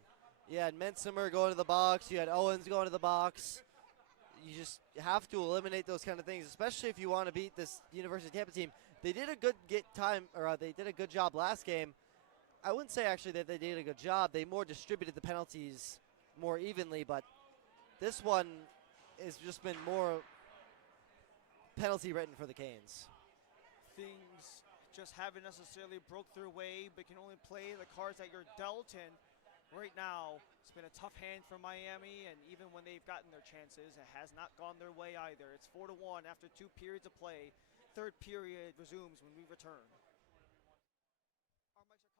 You had Mensimer going to the box. You had Owens going to the box. You just have to eliminate those kind of things, especially if you want to beat this University of Tampa team. They did a good they did a good job last game. I wouldn't say actually that they did a good job. They more distributed the penalties more evenly, but this one has just been more penalty written for the Canes. Things just haven't necessarily broke their way, but can only play the cards that you're dealt. And right now, it's been a tough hand for Miami, and even when they've gotten their chances, it has not gone their way either. It's 4-1 after 2 periods of play. Third period resumes when we return. Our mics are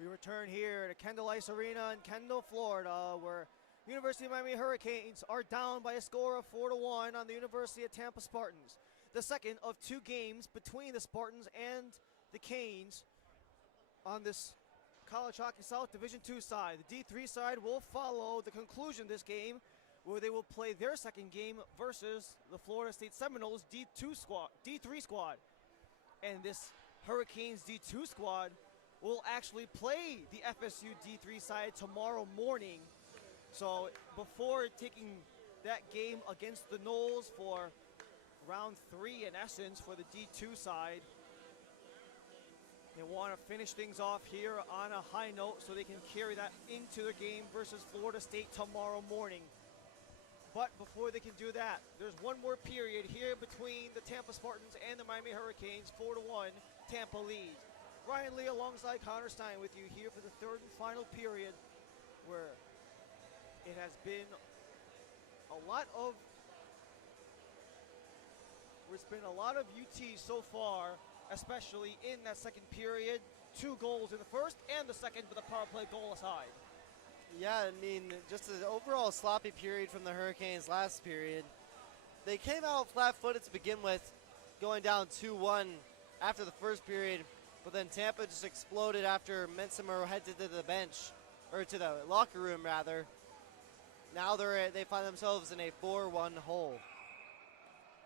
We return here to Kendall Ice Arena in Kendall, Florida, where University of Miami Hurricanes are down by a score of 4-1 on the University of Tampa Spartans. The second of two games between the Spartans and the Canes on this College Hockey South Division II side. The D3 side will follow the conclusion of this game, where they will play their second game versus the Florida State Seminoles D3 squad. And this Hurricanes D2 squad will actually play the FSU D3 side tomorrow morning. So before taking that game against the Noles for round 3, in essence, for the D2 side, they want to finish things off here on a high note so they can carry that into the game versus Florida State tomorrow morning. But before they can do that, there's one more period here between the Tampa Spartans and the Miami Hurricanes. 4-1, Tampa leads. Ryan Lee alongside Connor Stein with you here for the third and final period, where it has been a lot of UT so far, especially in that second period. 2 goals in the first and the second, with a power play goal aside. Yeah, I mean, just an overall sloppy period from the Hurricanes last period. They came out flat-footed to begin with, going down 2-1 after the first period, but then Tampa just exploded after Mensimer headed to the bench, or to the locker room rather. Now they find themselves in a 4-1 hole.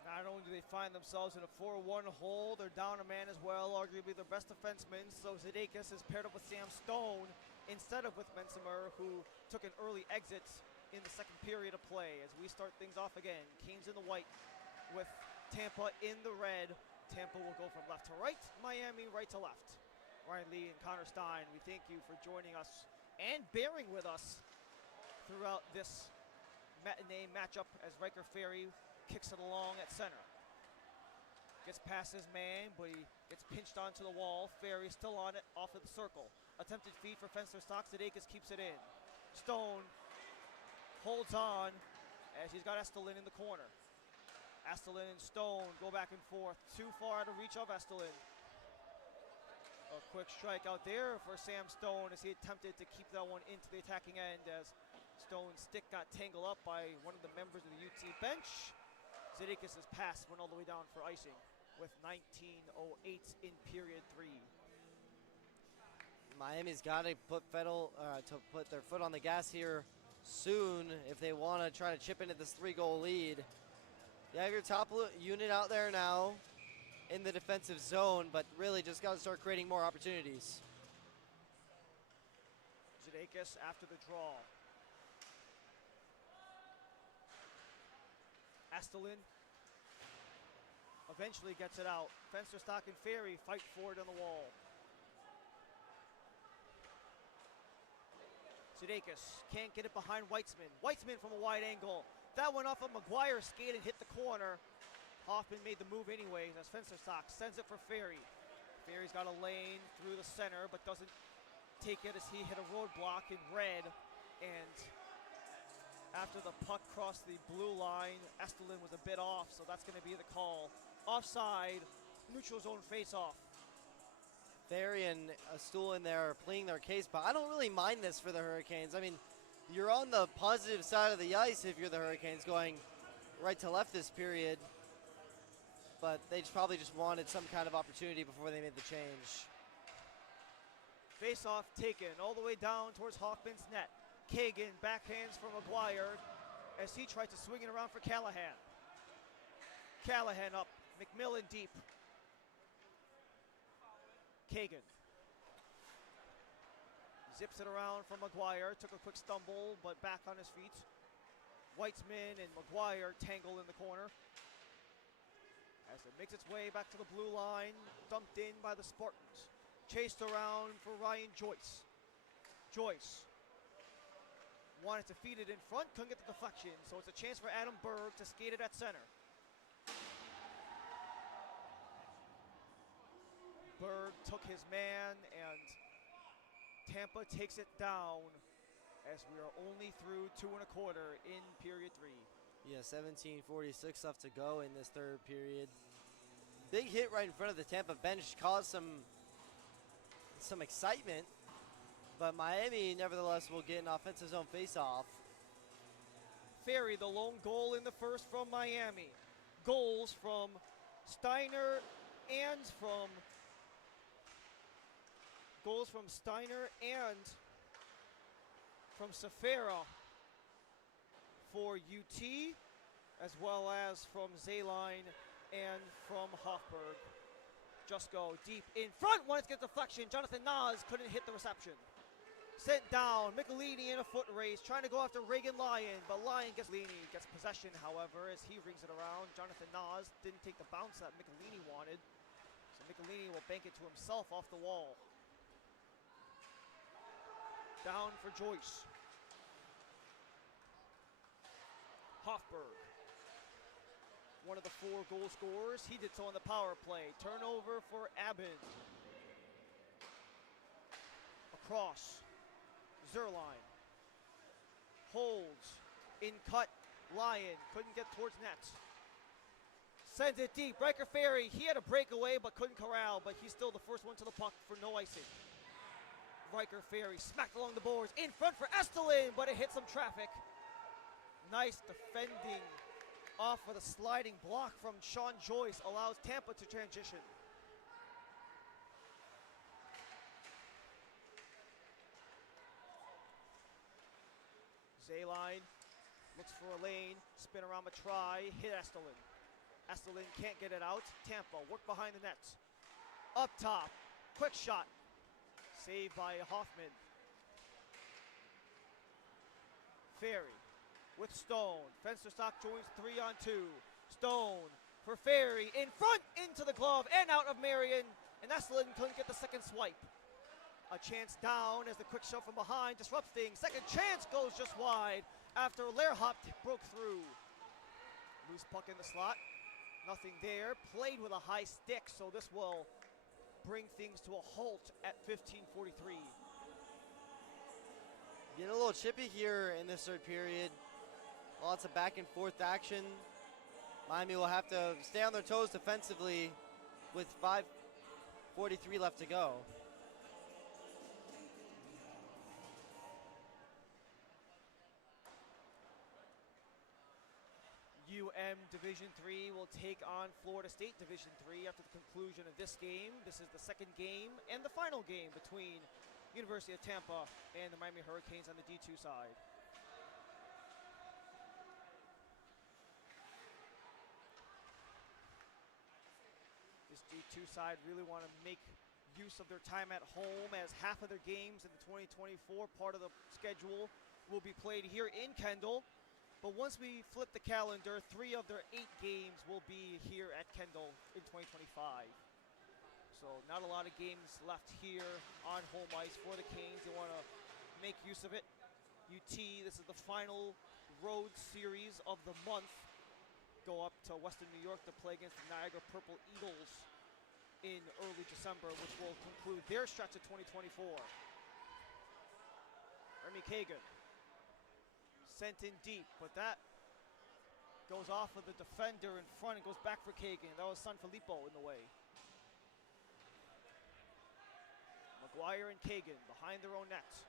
Not only do they find themselves in a 4-1 hole, they're down a man as well, arguably their best defenseman. So Zidakis is paired up with Sam Stone instead of with Mensimer, who took an early exit in the second period of play. As we start things off again, Canes in the white with Tampa in the red. Tampa will go from left to right, Miami right to left. Ryan Lee and Connor Stein, we thank you for joining us and bearing with us throughout this matinee matchup as Riker Ferry kicks it along at center. Gets past his man, but he gets pinched onto the wall. Ferry still on it, off of the circle. Attempted feed for Fenster Stocks. Zidakis keeps it in. Stone holds on as he's got Estelin in the corner. Estelin and Stone go back and forth. Too far out of reach of Estelin. A quick strike out there for Sam Stone as he attempted to keep that one into the attacking end, as Stone's stick got tangled up by one of the members of the UT bench. Zidakis' pass went all the way down for icing with 19:08 in period 3. Miami's got to put their foot on the gas here soon if they want to try to chip into this 3-goal lead. You have your top unit out there now in the defensive zone, but really just got to start creating more opportunities. Zidakis after the draw. Estelin eventually gets it out. Fenster, Stock, and Ferry fight for it on the wall. Zidakis can't get it behind Weitzman. Weitzman from a wide angle. That went off of McGuire's skate and hit the corner. Hoffman made the move anyways as Fensterstock sends it for Ferry. Ferry's got a lane through the center, but doesn't take it as he hit a roadblock in red. And after the puck crossed the blue line, Estelin was a bit off, so that's going to be the call. Offside, neutral zone face-off. Ferry and Stool in there are pleading their case, but I don't really mind this for the Hurricanes. I mean, you're on the positive side of the ice if you're the Hurricanes, going right to left this period, but they probably just wanted some kind of opportunity before they made the change. Face-off taken all the way down towards Hoffman's net. Kagan backhands for McGuire as he tried to swing it around for Callahan. Callahan up, McMillan deep. Kagan zips it around from McGuire, took a quick stumble, but back on his feet. Weitzman and McGuire tangle in the corner as it makes its way back to the blue line, dumped in by the Spartans. Chased around for Ryan Joyce. Joyce wanted to feed it in front, couldn't get the deflection, so it's a chance for Adam Berg to skate it at center. Berg took his man, and Tampa takes it down as we are only through 2 1/4 in period 3. Yeah, 17:46 left to go in this third period. Big hit right in front of the Tampa bench caused some excitement, But Miami, nevertheless, will get an offensive zone faceoff. Ferry, the lone goal in the first from Miami. Goals from Steiner and from Safera for UT, as well as from Zayline and from Hoffberg. Just go deep in front. Once gets deflection. Jonathan Nas couldn't hit the reception. Sent down. Michelini in a foot race, trying to go after Reagan Lyon, but Lyon gets possession, however, as he rings it around. Jonathan Nas didn't take the bounce that Michelini wanted, so Michelini will bank it to himself off the wall. Down for Joyce. Hoffberg, one of the 4 goal scorers. He did so on the power play. Turnover for Abbott. Across. Zerline. Holds. In cut. Lyon. Couldn't get towards net. Sends it deep. Riker Ferry. He had a breakaway but couldn't corral, but he's still the first one to the puck for no icing. Riker Ferry smacked along the boards. In front for Estelin, but it hit some traffic. Nice defending off of the sliding block from Sean Joyce allows Tampa to transition. Zayline looks for a lane, spin around a try, hit Estelin. Estelin can't get it out. Tampa work behind the nets. Up top, quick shot. Saved by Hoffman. Ferry with Stone. Fensterstock joins 3-on-2. Stone for Ferry in front, into the glove and out of Marion. And Estelin couldn't get the second swipe. A chance down as the quick shove from behind disrupts things. Second chance goes just wide after Lehrhaupt broke through. Loose puck in the slot. Nothing there. Played with a high stick, so this will bring things to a halt at 15:43. Getting a little chippy here in this third period. Lots of back and forth action. Miami will have to stay on their toes defensively with 5:43 left to go. UM Division III will take on Florida State Division III after the conclusion of this game. This is the second game and the final game between University of Tampa and the Miami Hurricanes on the D2 side. This D2 side really want to make use of their time at home, as half of their games in the 2024 part of the schedule will be played here in Kendall. But once we flip the calendar, 3 of their 8 games will be here at Kendall in 2025. So not a lot of games left here on home ice for the Canes. They want to make use of it. UT, this is the final road series of the month. Go up to Western New York to play against the Niagara Purple Eagles in early December, which will conclude their stretch of 2024. Remy Kagan sent in deep, but that goes off of the defender in front and goes back for Kagan. That was Sanfilippo in the way. McGuire and Kagan behind their own nets.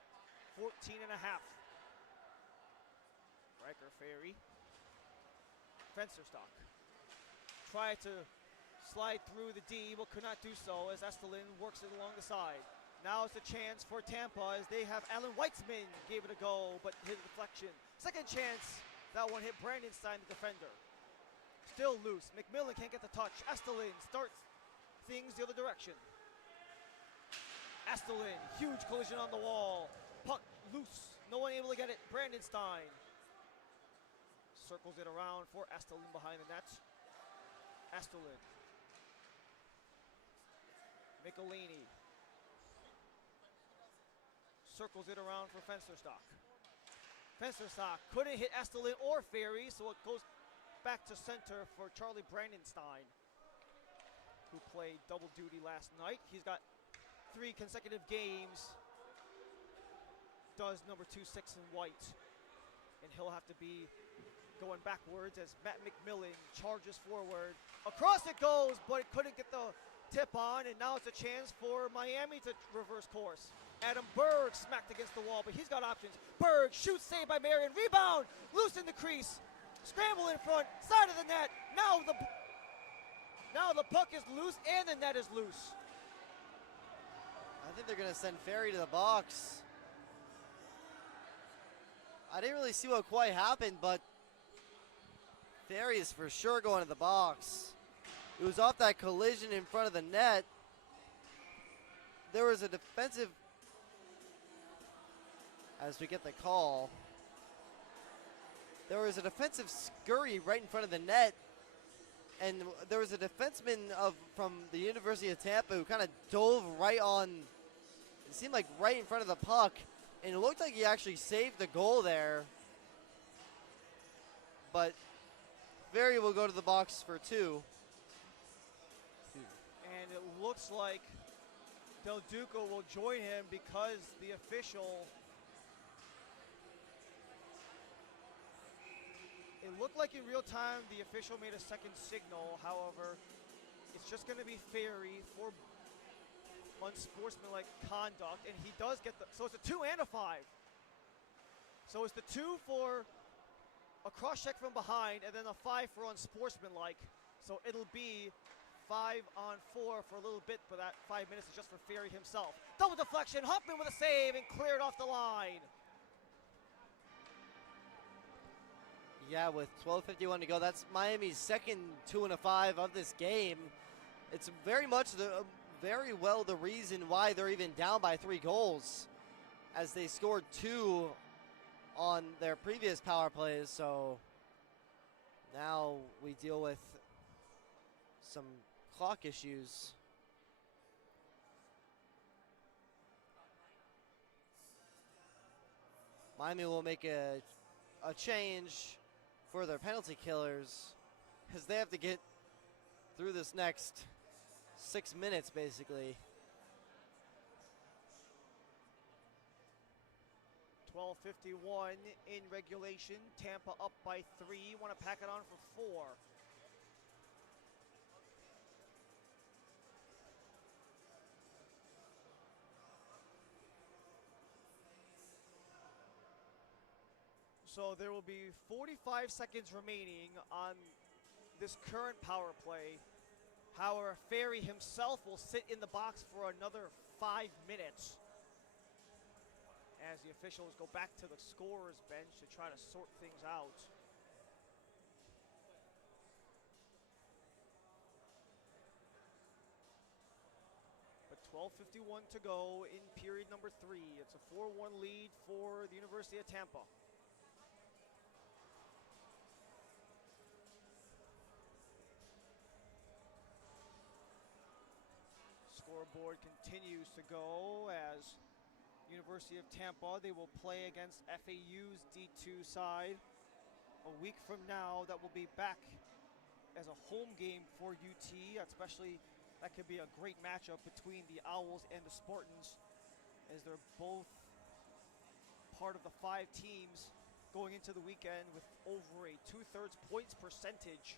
14 and a half. Riker Ferry. Fensterstock tried to slide through the D, but could not do so as Estelin works it along the side. Now it's a chance for Tampa as they have Alan Weitzman gave it a go, but hit a deflection. Second chance, that one hit Brandon Stein, the defender. Still loose, McMillan can't get the touch. Estelin starts things the other direction. Estelin, huge collision on the wall. Puck loose, no one able to get it. Brandon Stein circles it around for Estelin behind the net. Estelin. Michelini. Circles it around for Fensterstock. Fensterstock couldn't hit Estelin or Ferry, so it goes back to center for Charlie Brandenstein, who played double duty last night. He's got 3 consecutive games. Does number 2, 6 in white. And he'll have to be going backwards as Matt McMillan charges forward. Across it goes, but it couldn't get the tip on, and now it's a chance for Miami to reverse course. Adam Berg smacked against the wall, but he's got options. Berg shoots, saved by Marion. Rebound, loose in the crease. Scramble in front, side of the net. Now the puck is loose and the net is loose. I think they're going to send Ferry to the box. I didn't really see what quite happened, but Ferry is for sure going to the box. It was off that collision in front of the net. There was a defensive, as we get the call, there was a defensive scurry right in front of the net, and there was a defenseman from the University of Tampa who kind of dove right on, it seemed like right in front of the puck, and it looked like he actually saved the goal there. But Ferry will go to the box for two. And it looks like Del Duco will join him because the official, it looked like in real time the official made a second signal. However, it's just going to be Ferry for unsportsmanlike conduct, and he does get the, so it's a 2 and a 5. So it's the 2 for a cross check from behind, and then a 5 for unsportsmanlike. So it'll be 5 on 4 for a little bit, but that 5 minutes is just for Ferry himself. Double deflection, Huffman with a save and cleared off the line. Yeah, with 12:51 to go, that's Miami's second 2 and a 5 of this game. It's very much very well the reason why they're even down by 3 goals, as they scored 2 on their previous power plays. So now we deal with some clock issues. Miami will make a change for their penalty killers, as they have to get through this next 6 minutes basically. 12:51 in regulation. Tampa up by 3. Want to pack it on for 4. So there will be 45 seconds remaining on this current power play. However, Ferry himself will sit in the box for another 5 minutes as the officials go back to the scorer's bench to try to sort things out. But 12:51 to go in period number 3. It's a 4-1 lead for the University of Tampa. Scoreboard continues to go as University of Tampa, they will play against FAU's D2 side a week from now. That will be back as a home game for UT, especially that could be a great matchup between the Owls and the Spartans, as they're both part of the 5 teams going into the weekend with over a 2/3 points percentage.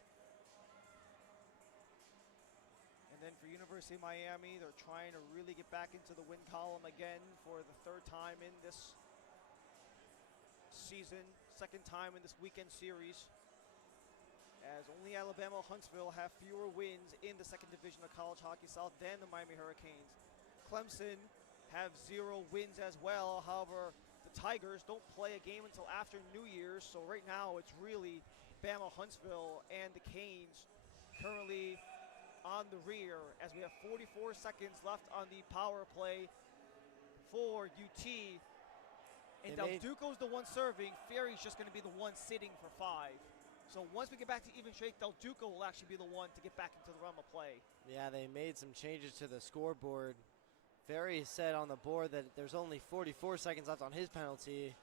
And then for University of Miami, they're trying to really get back into the win column again for the 3rd time in this season, 2nd time in this weekend series, as only Alabama Huntsville have fewer wins in the 2nd division of college hockey south than the Miami Hurricanes. Clemson have 0 wins as well. However, the Tigers don't play a game until after New Year's, so right now it's really Bama Huntsville and the Canes currently on the rear, as we have 44 seconds left on the power play for UT. And Del Duco's the one serving. Ferry's just going to be the one sitting for 5. So once we get back to even strength, Del Duco will actually be the one to get back into the realm of play. Yeah, they made some changes to the scoreboard. Ferry said on the board that there's only 44 seconds left on his penalty.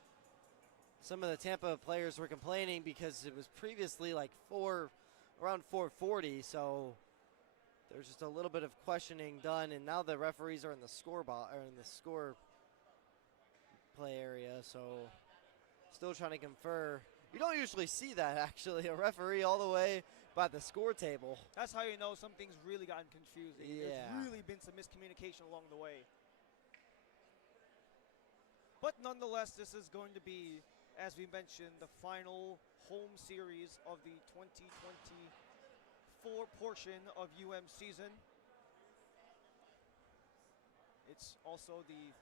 Some of the Tampa players were complaining because it was previously like around 4:40, so there's just a little bit of questioning done, and now the referees are in the score play area, so still trying to confer. You don't usually see that, actually, a referee all the way by the score table. That's how you know something's really gotten confusing. Yeah. There's really been some miscommunication along the way. But nonetheless, this is going to be, as we mentioned, the final home series of the 2024 portion of UM season. It's also the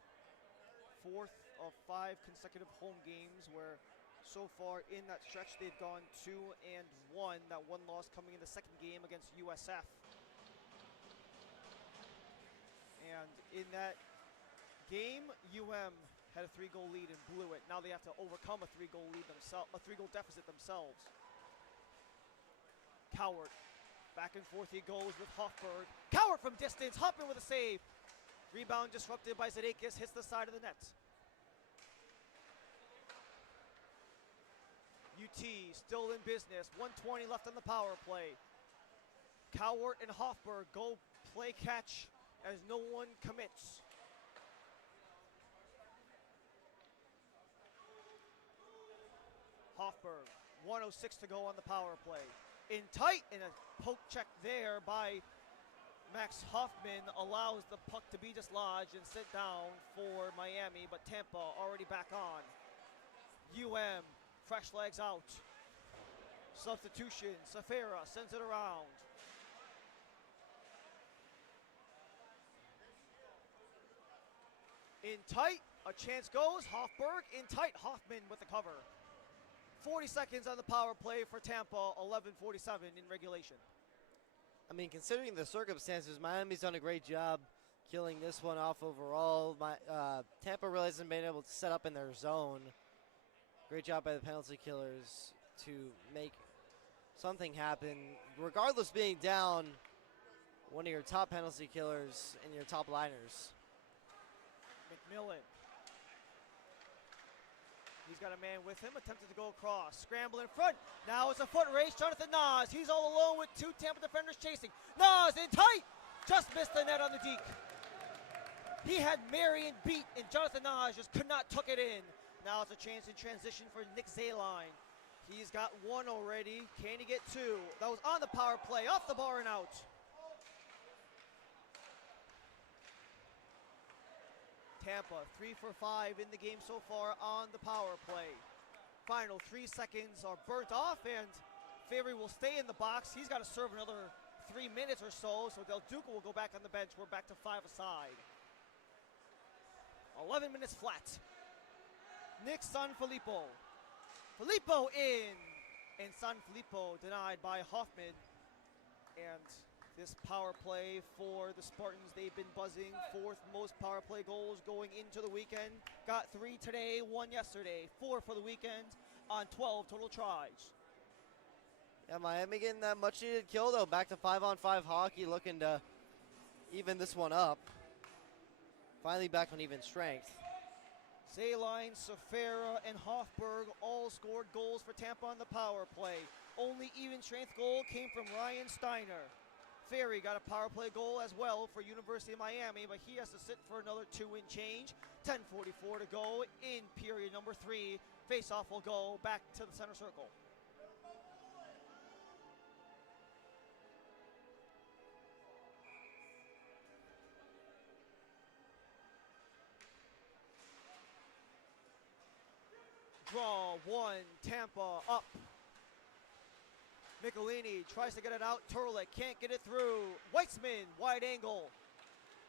4th of 5 consecutive home games where so far in that stretch they've gone 2-1. That one loss coming in the second game against USF. And in that game, UM had a 3-goal lead and blew it. Now they have to overcome a 3-goal lead themselves, a 3-goal deficit themselves. Coward, back and forth he goes with Hofberg. Coward from distance, Hoffman with a save. Rebound disrupted by Zadakis, hits the side of the net. UT still in business, 1:20 left on the power play. Coward and Hofberg go play catch as no one commits. Hofberg, 1:06 to go on the power play. In tight, and a poke check there by Max Hoffman allows the puck to be dislodged and sit down for Miami, but Tampa already back on. UM, fresh legs out. Substitution, Safera sends it around. In tight, a chance goes, Hofberg, in tight, Hoffman with the cover. 40 seconds on the power play for Tampa, 11:47 in regulation. I mean, considering the circumstances, Miami's done a great job killing this one off overall. Tampa really hasn't been able to set up in their zone. Great job by the penalty killers to make something happen. Regardless being down one of your top penalty killers and your top liners. McMillan. He's got a man with him, attempted to go across. Scramble in front. Now it's a foot race. Jonathan Nas. He's all alone with 2 Tampa defenders chasing. Nas in tight. Just missed the net on the deke. He had Marion beat, and Jonathan Nas just could not tuck it in. Now it's a chance in transition for Nick Zayline. He's got 1 already. Can he get 2? That was on the power play. Off the bar and out. Tampa 3 for 5 in the game so far on the power play. Final 3 seconds are burnt off, and Ferry will stay in the box. He's got to serve another 3 minutes or so Del Duca will go back on the bench. We're back to 5 aside. 11 minutes flat. Nick Sanfilippo. Filippo in, and Sanfilippo denied by Hoffman. And this power play for the Spartans, they've been buzzing. 4th most power play goals going into the weekend. Got 3 today, 1 yesterday. 4 for the weekend on 12 total tries. Yeah, Miami getting that much needed kill though. Back to 5-on-5 hockey, looking to even this one up. Finally back on even strength. Zayline, Safera, and Hofberg all scored goals for Tampa on the power play. Only even strength goal came from Ryan Steiner. Ferry got a power play goal as well for University of Miami, but he has to sit for another 2 in change. 10:44 to go in period number 3. Face-off will go back to the center circle. Draw 1, Tampa up. Michelini tries to get it out. Turlick can't get it through. Weitzman, wide angle.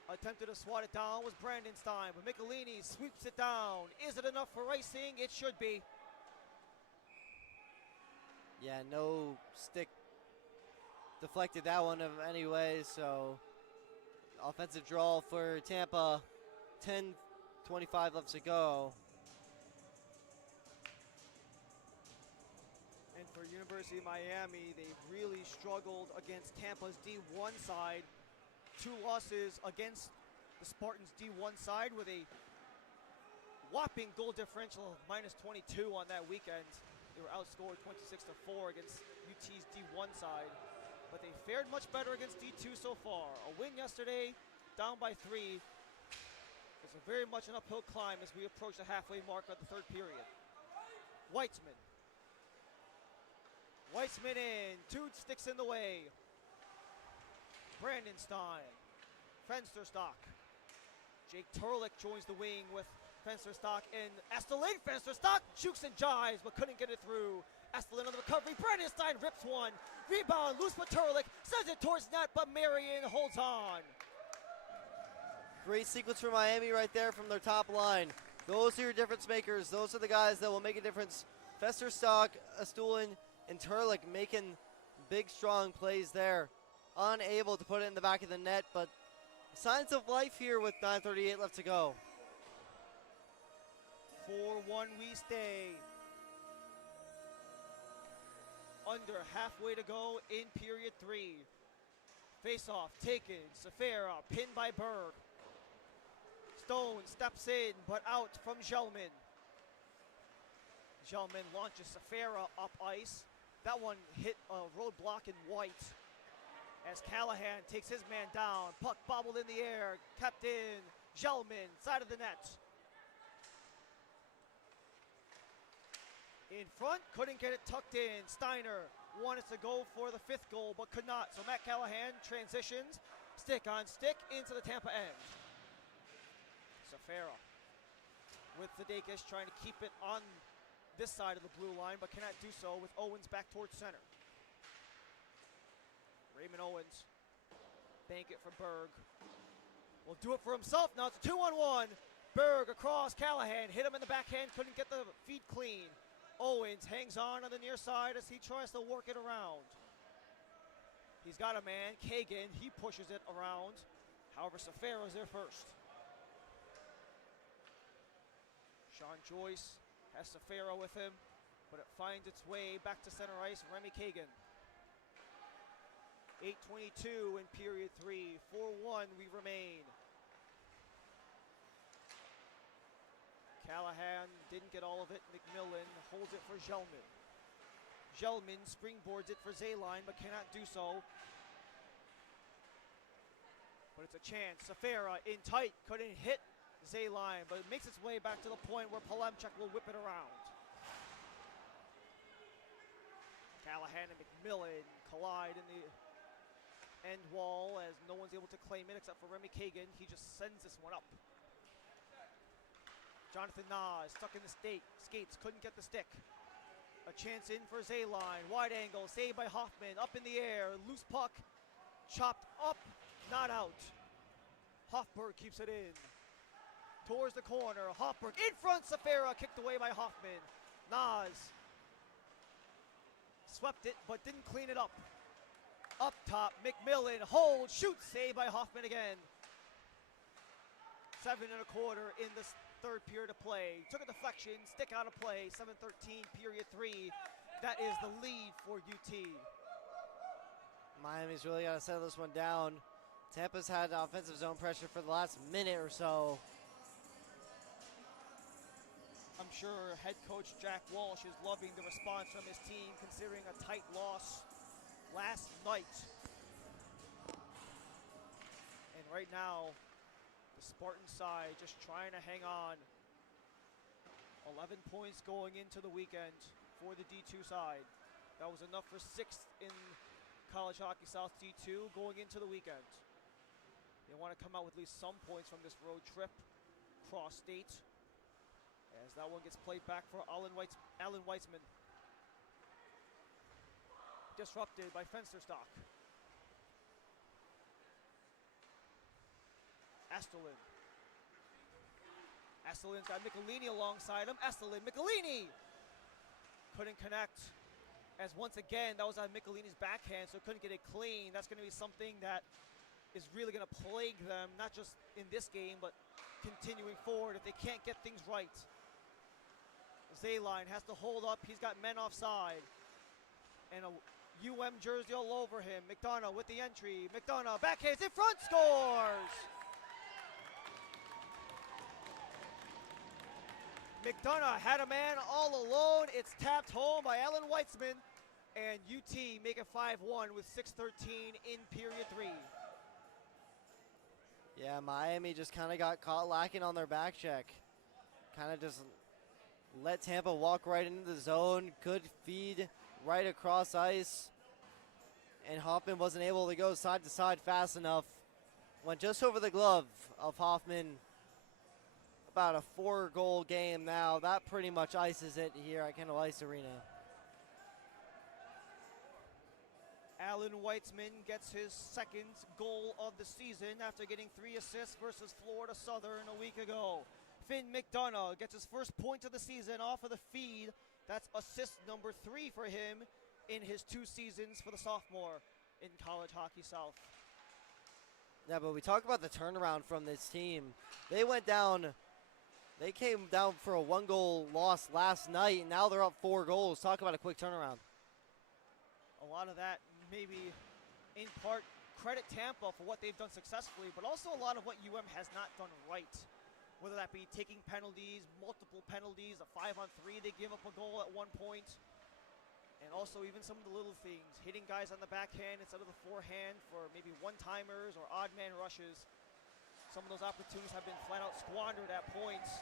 Attempted to swat it down was Brandenstein, but Michelini sweeps it down. Is it enough for icing? It should be. Yeah, no stick deflected that one anyway, so offensive draw for Tampa. 10:25 left to go. And for University of Miami, they've really struggled against Tampa's D1 side. 2 losses against the Spartans' D1 side with a whopping goal differential of -22 on that weekend. They were outscored 26-4 against UT's D1 side, but they fared much better against D2 so far. A win yesterday, down by 3. It's a very much an uphill climb as we approach the halfway mark of the 3rd period. Weitzman. Weitzman in, 2 sticks in the way. Brandenstein, Fensterstock. Jake Turlick joins the wing with Fensterstock and Estelin. Fensterstock jukes and jives, but couldn't get it through. Estelin on the recovery. Brandenstein rips one. Rebound, loose for Turlick. Sends it towards net, but Marion holds on. Great sequence for Miami right there from their top line. Those are your difference makers. Those are the guys that will make a difference. Festerstock, Estulin, and Turlick making big, strong plays there. Unable to put it in the back of the net, but signs of life here with 9:38 left to go. 4-1 we stay. Under halfway to go in period 3. Face-off taken. Safera pinned by Berg. Stone steps in, but out from Gelman. Gelman launches Safera up ice. That one hit a roadblock in white. As Callahan takes his man down. Puck bobbled in the air. Kept in. Gelman, side of the net. In front, couldn't get it tucked in. Steiner wanted to go for the 5th goal, but could not. So Matt Callahan transitions, stick on stick, into the Tampa end. Safera with Zadakis trying to keep it on this side of the blue line, but cannot do so with Owens back towards center. Raymond Owens, bank it for Berg. Will do it for himself. Now it's a 2-on-1. Berg across Callahan, hit him in the backhand, couldn't get the feed clean. Owens hangs on the near side as he tries to work it around. He's got a man, Kagan, he pushes it around. However, Safera's there first. Sean Joyce has Safera with him, but it finds its way back to center ice. Remy Kagan. 8:22 in period 3. 4-1 we remain. Callahan didn't get all of it. McMillan holds it for Gelman. Gelman springboards it for Zayline, but cannot do so. But it's a chance. Safera in tight, couldn't hit Zayline, but it makes its way back to the point where Palemchuk will whip it around. Callahan and McMillan collide in the end wall as no one's able to claim it except for Remy Kagan. He just sends this one up. Jonathan Nas stuck in the skates, couldn't get the stick. A chance in for Zayline. Wide angle, saved by Hoffman, up in the air. Loose puck, chopped up, not out. Hoffberg keeps it in. Towards the corner, Hoffberg in front, Safera kicked away by Hoffman. Nas swept it, but didn't clean it up. Up top, McMillan, hold, shoot, saved by Hoffman again. 7.25 in this third period of play. Took a deflection, stick out of play, 7:13, period 3. That is the lead for UT. Miami's really got to settle this one down. Tampa's had offensive zone pressure for the last minute or so. I'm sure head coach Jack Walsh is loving the response from his team considering a tight loss last night. And right now, the Spartan side just trying to hang on. 11 points going into the weekend for the D2 side. That was enough for 6th in College Hockey South D2 going into the weekend. They want to come out with at least some points from this road trip cross state. As that one gets played back for Alan Weitzman. Disrupted by Fensterstock. Estelin. Estelin's got Michelini alongside him. Estelin, Michelini! Couldn't connect. As once again, that was on Michelini's backhand, so couldn't get it clean. That's going to be something that is really going to plague them, not just in this game, but continuing forward if they can't get things right. Zayline has to hold up. He's got men offside. And a UM jersey all over him. McDonough with the entry. McDonough backhands in front, scores! McDonough had a man all alone. It's tapped home by Alan Weitzman. And UT make it 5-1 with 6:13 in period 3. Yeah, Miami just kind of got caught lacking on their back check. Kind of just let Tampa walk right into the zone. Good feed right across ice. And Hoffman wasn't able to go side to side fast enough. Went just over the glove of Hoffman. about a 4-goal game now. That pretty much ices it here at Kendall Ice Arena. Alan Weitzman gets his second goal of the season after getting 3 assists versus Florida Southern a week ago. Finn McDonough gets his first point of the season off of the feed. That's assist number 3 for him in his 2 seasons for the sophomore in College Hockey South. Yeah, but we talk about the turnaround from this team. They came down for a 1-goal loss last night, and now they're up 4 goals. Talk about a quick turnaround. A lot of that maybe in part credit Tampa for what they've done successfully, but also a lot of what UM has not done right. Whether that be taking penalties, multiple penalties, a 5-on-3, they give up a goal at one point. And also even some of the little things, hitting guys on the backhand instead of the forehand for maybe one-timers or odd man rushes. Some of those opportunities have been flat out squandered at points.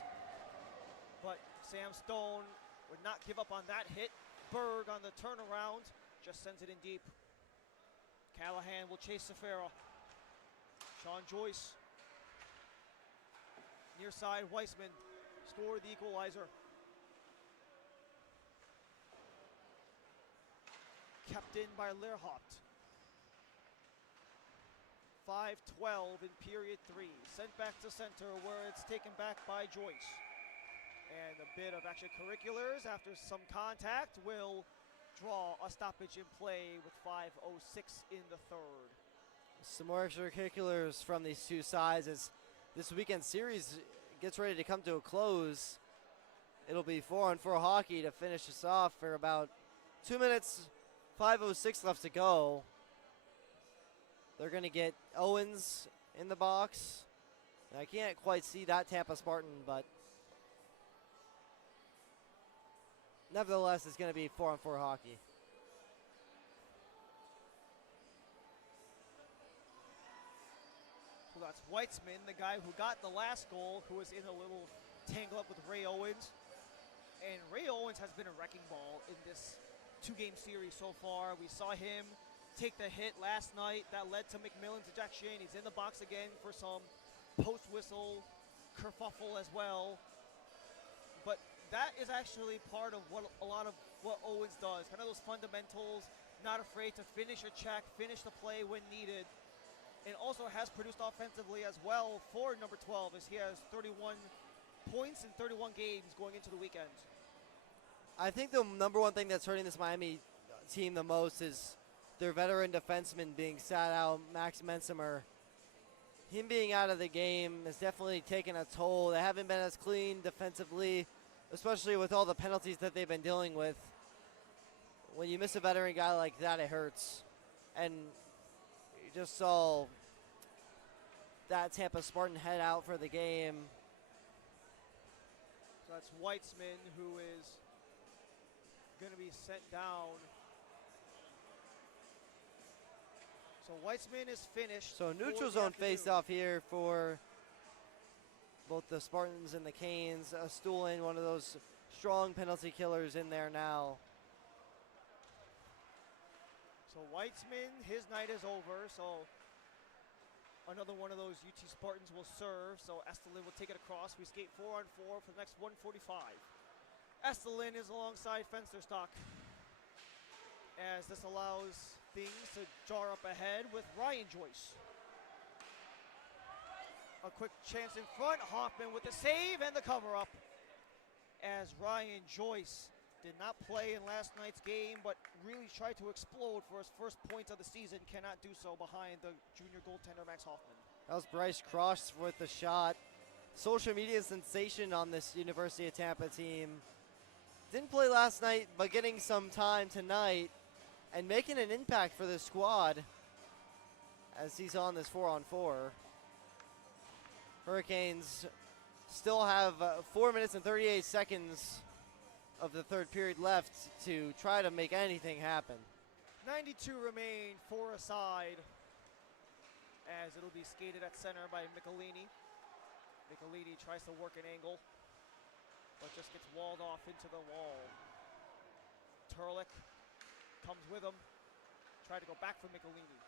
But Sam Stone would not give up on that hit. Berg on the turnaround just sends it in deep. Callahan will chase Safara. Sean Joyce. Near side, Weissman scored the equalizer. Kept in by Learhaupt. 5:12 in period 3. Sent back to center where it's taken back by Joyce. And a bit of extracurriculars after some contact will draw a stoppage in play with 5:06 in the third. Some more extracurriculars from these two sides as this weekend series gets ready to come to a close. It'll be 4-on-4 hockey to finish us off for about 2 minutes, 5:06 left to go. They're going to get Owens in the box. And I can't quite see that Tampa Spartan, but nevertheless, it's going to be 4-on-4 hockey. So that's Weitzman, the guy who got the last goal, who was in a little tangle up with Ray Owens. And Ray Owens has been a wrecking ball in this 2-game series so far. We saw him take the hit last night. That led to McMillan's ejection. He's in the box again for some post-whistle kerfuffle as well. But that is actually part of what a lot of what Owens does. Kind of those fundamentals, not afraid to finish a check, finish the play when needed. And also has produced offensively as well for number 12 as he has 31 points in 31 games going into the weekend. I think the number one thing that's hurting this Miami team the most is their veteran defenseman being sat out, Max Mensimer. Him being out of the game has definitely taken a toll. They haven't been as clean defensively, especially with all the penalties that they've been dealing with. When you miss a veteran guy like that, it hurts. And you just saw that Tampa Spartan head out for the game. So that's Weitzman, who is going to be sent down. So Weitzman is finished. So neutral zone face-off here for both the Spartans and the Canes. Stuhlin, one of those strong penalty killers in there now. So Weitzman, his night is over. So another one of those UT Spartans will serve. So Estelin will take it across. We skate 4-on-4 for the next 1:45. Estelin is alongside Fensterstock as this allows things to jar up ahead with Ryan Joyce. A quick chance in front. Hoffman with the save and the cover-up as Ryan Joyce did not play in last night's game, but really tried to explode for his first point of the season. Cannot do so behind the junior goaltender, Max Hoffman. That was Bryce Cross with the shot. Social media sensation on this University of Tampa team. Didn't play last night, but getting some time tonight and making an impact for the squad as he's on this 4-on-4. Hurricanes still have 4 minutes and 38 seconds of the third period left to try to make anything happen. 92 remain, 4 aside, as it'll be skated at center by Michelini. Michelini tries to work an angle, but just gets walled off into the wall. Turlick comes with him, try to go back for Michelini.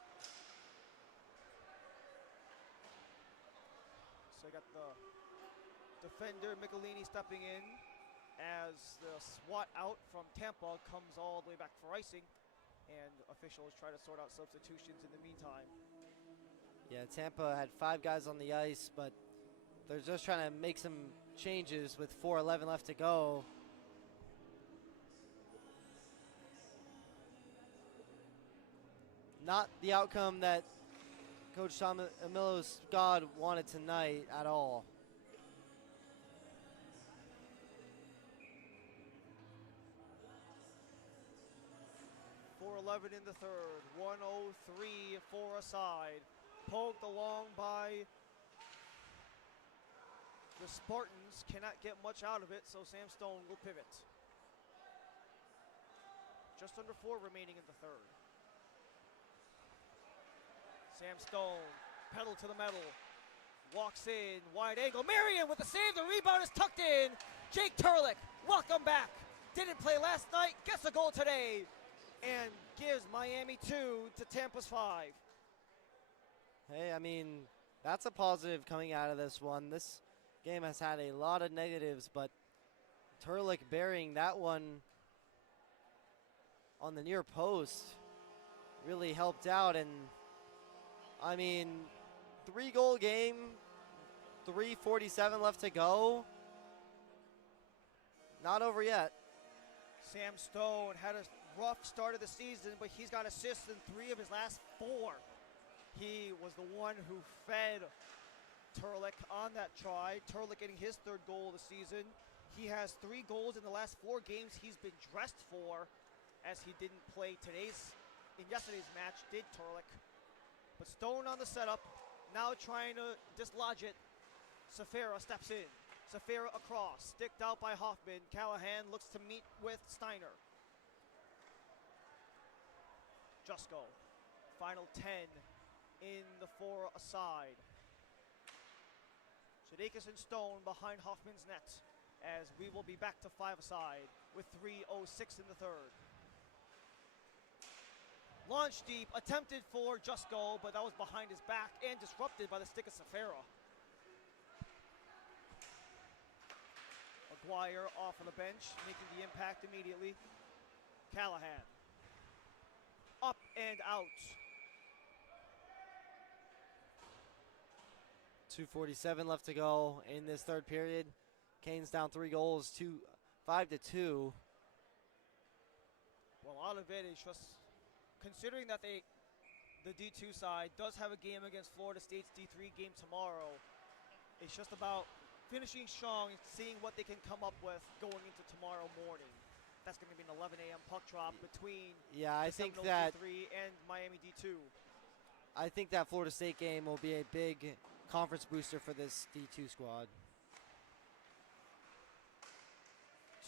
So you got the Defender Michelini stepping in as the SWAT out from Tampa comes all the way back for icing, and officials try to sort out substitutions in the meantime. Yeah, Tampa had 5 guys on the ice, but they're just trying to make some changes with 4:11 left to go. Not the outcome that Coach Tom Emilo's God wanted tonight at all. .411 in the third, 1:03 for a side. Poked along by the Spartans, cannot get much out of it, so Sam Stone will pivot. Just under 4 remaining in the third. Sam Stone, pedal to the metal, walks in, wide angle. Marion with the save, the rebound is tucked in. Jake Turlick, welcome back. Didn't play last night, gets a goal today, and gives Miami 2 to Tampa's 5. Hey, I mean, that's a positive coming out of this one. This game has had a lot of negatives, but Turlick burying that one on the near post really helped out. And I mean, 3-goal game, 3:47 left to go. Not over yet. Sam Stone had a rough start of the season, but he's got assists in 3 of his last 4. He was the one who fed Turlick on that try. Turlick getting his 3rd goal of the season. He has 3 goals in the last 4 games he's been dressed for, as he didn't play in yesterday's match, did Turlick. But Stone on the setup, now trying to dislodge it. Safira steps in. Safira across, sticked out by Hoffman. Callahan looks to meet with Steiner. Jusko, final 10 in the 4 aside. Sudeikis and Stone behind Hoffman's net, as we will be back to 5 aside with 3:06 in the third. Launch deep, attempted for Jusko, but that was behind his back and disrupted by the stick of Safira. Aguirre off on the bench, making the impact immediately. Callahan. Up and out. 2:47 left to go in this third period. Canes down 3 goals, 5-2. Well, a lot of it is just considering that the D2 side does have a game against Florida State's D3 game tomorrow. It's just about finishing strong and seeing what they can come up with going into tomorrow morning. That's going to be an 11 a.m. puck drop between I think that D3 and Miami D2. I think that Florida State game will be a big conference booster for this D2 squad.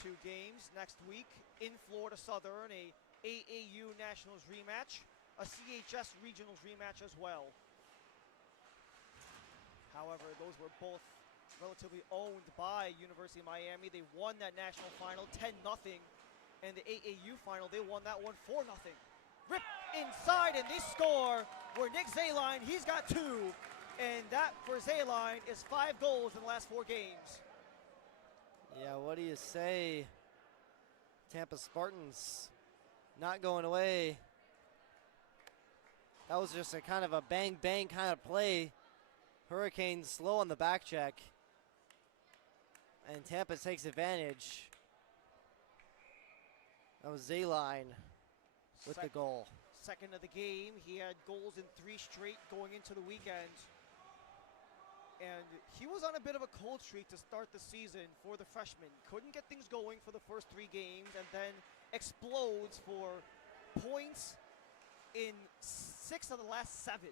2 games next week in Florida Southern, a AAU Nationals rematch, a CHS Regionals rematch as well. However, those were both relatively owned by University of Miami. They won that national final 10-0, and the AAU final, they won that one 4-0. Rip inside, and they score where Nick Zayline, he's got 2, and that for Zayline is 5 goals in the last 4 games. Yeah, what do you say? Tampa Spartans not going away. That was just a kind of a bang-bang kind of play. Hurricanes slow on the back check. And Tampa takes advantage. That was Zayline with the goal. Second of the game. He had goals in 3 straight going into the weekend. And he was on a bit of a cold streak to start the season for the freshman. Couldn't get things going for the first 3 games and then explodes for points in 6 of the last 7,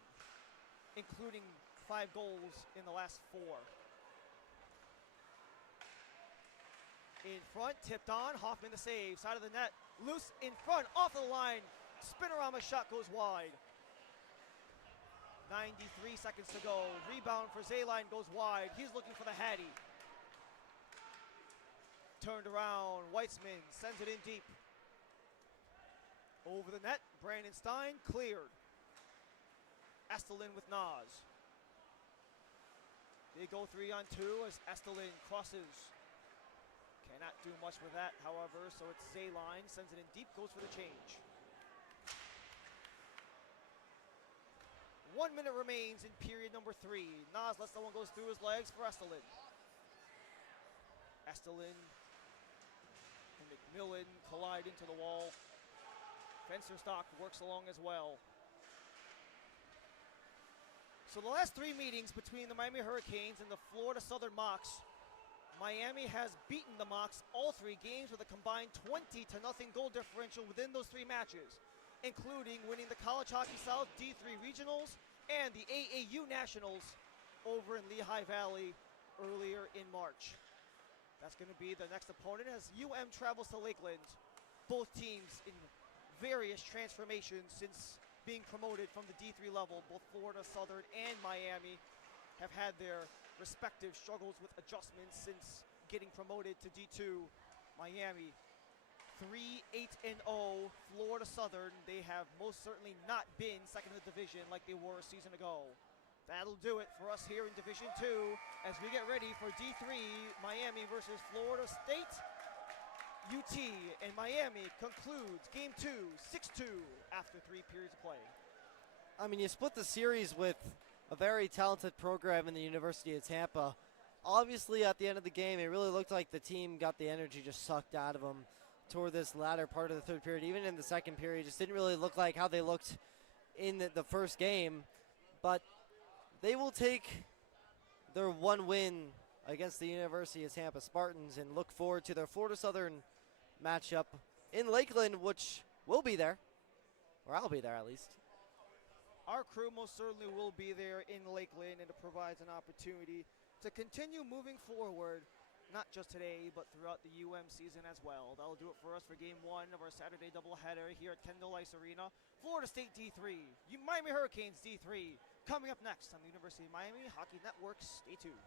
including 5 goals in the last 4. In front, tipped on, Hoffman the save, side of the net, loose in front, off the line, spinorama shot goes wide. 93 seconds to go, rebound for Zayline goes wide, he's looking for the Hattie. Turned around, Weitzman sends it in deep. Over the net, Brandon Stein cleared. Estelin with Nas. They go 3-on-2 as Estelin crosses. Cannot do much with that, however, so it's Zayline, sends it in deep, goes for the change. 1 minute remains in period number 3. Nas lets that one goes through his legs for Estelin. Estelin and McMillan collide into the wall. Fencerstock works along as well. So the last 3 meetings between the Miami Hurricanes and the Florida Southern Mocs, Miami has beaten the Mocs all 3 games with a combined 20-0 goal differential within those 3 matches, including winning the College Hockey South D3 Regionals and the AAU Nationals over in Lehigh Valley earlier in March. That's going to be the next opponent as UM travels to Lakeland. Both teams in various transformations since being promoted from the D3 level. Both Florida Southern and Miami have had their respective struggles with adjustments since getting promoted to D2. Miami 3-8-0. Florida Southern, they have most certainly not been second in the division like they were a season ago. That'll do it for us here in Division 2 as we get ready for D3, Miami versus Florida State. UT and Miami concludes Game 2, 6-2 after 3 periods of play. I mean, you split the series with a very talented program in the University of Tampa. Obviously, at the end of the game, it really looked like the team got the energy just sucked out of them toward this latter part of the third period. Even in the second period, it just didn't really look like how they looked in the first game. But they will take their 1 win against the University of Tampa Spartans and look forward to their Florida Southern matchup in Lakeland, which will be there, or I'll be there at least. Our crew most certainly will be there in Lakeland, and it provides an opportunity to continue moving forward, not just today, but throughout the UM season as well. That'll do it for us for Game 1 of our Saturday doubleheader here at Kendall Ice Arena. Florida State D3, Miami Hurricanes D3, coming up next on the University of Miami Hockey Network. Stay tuned.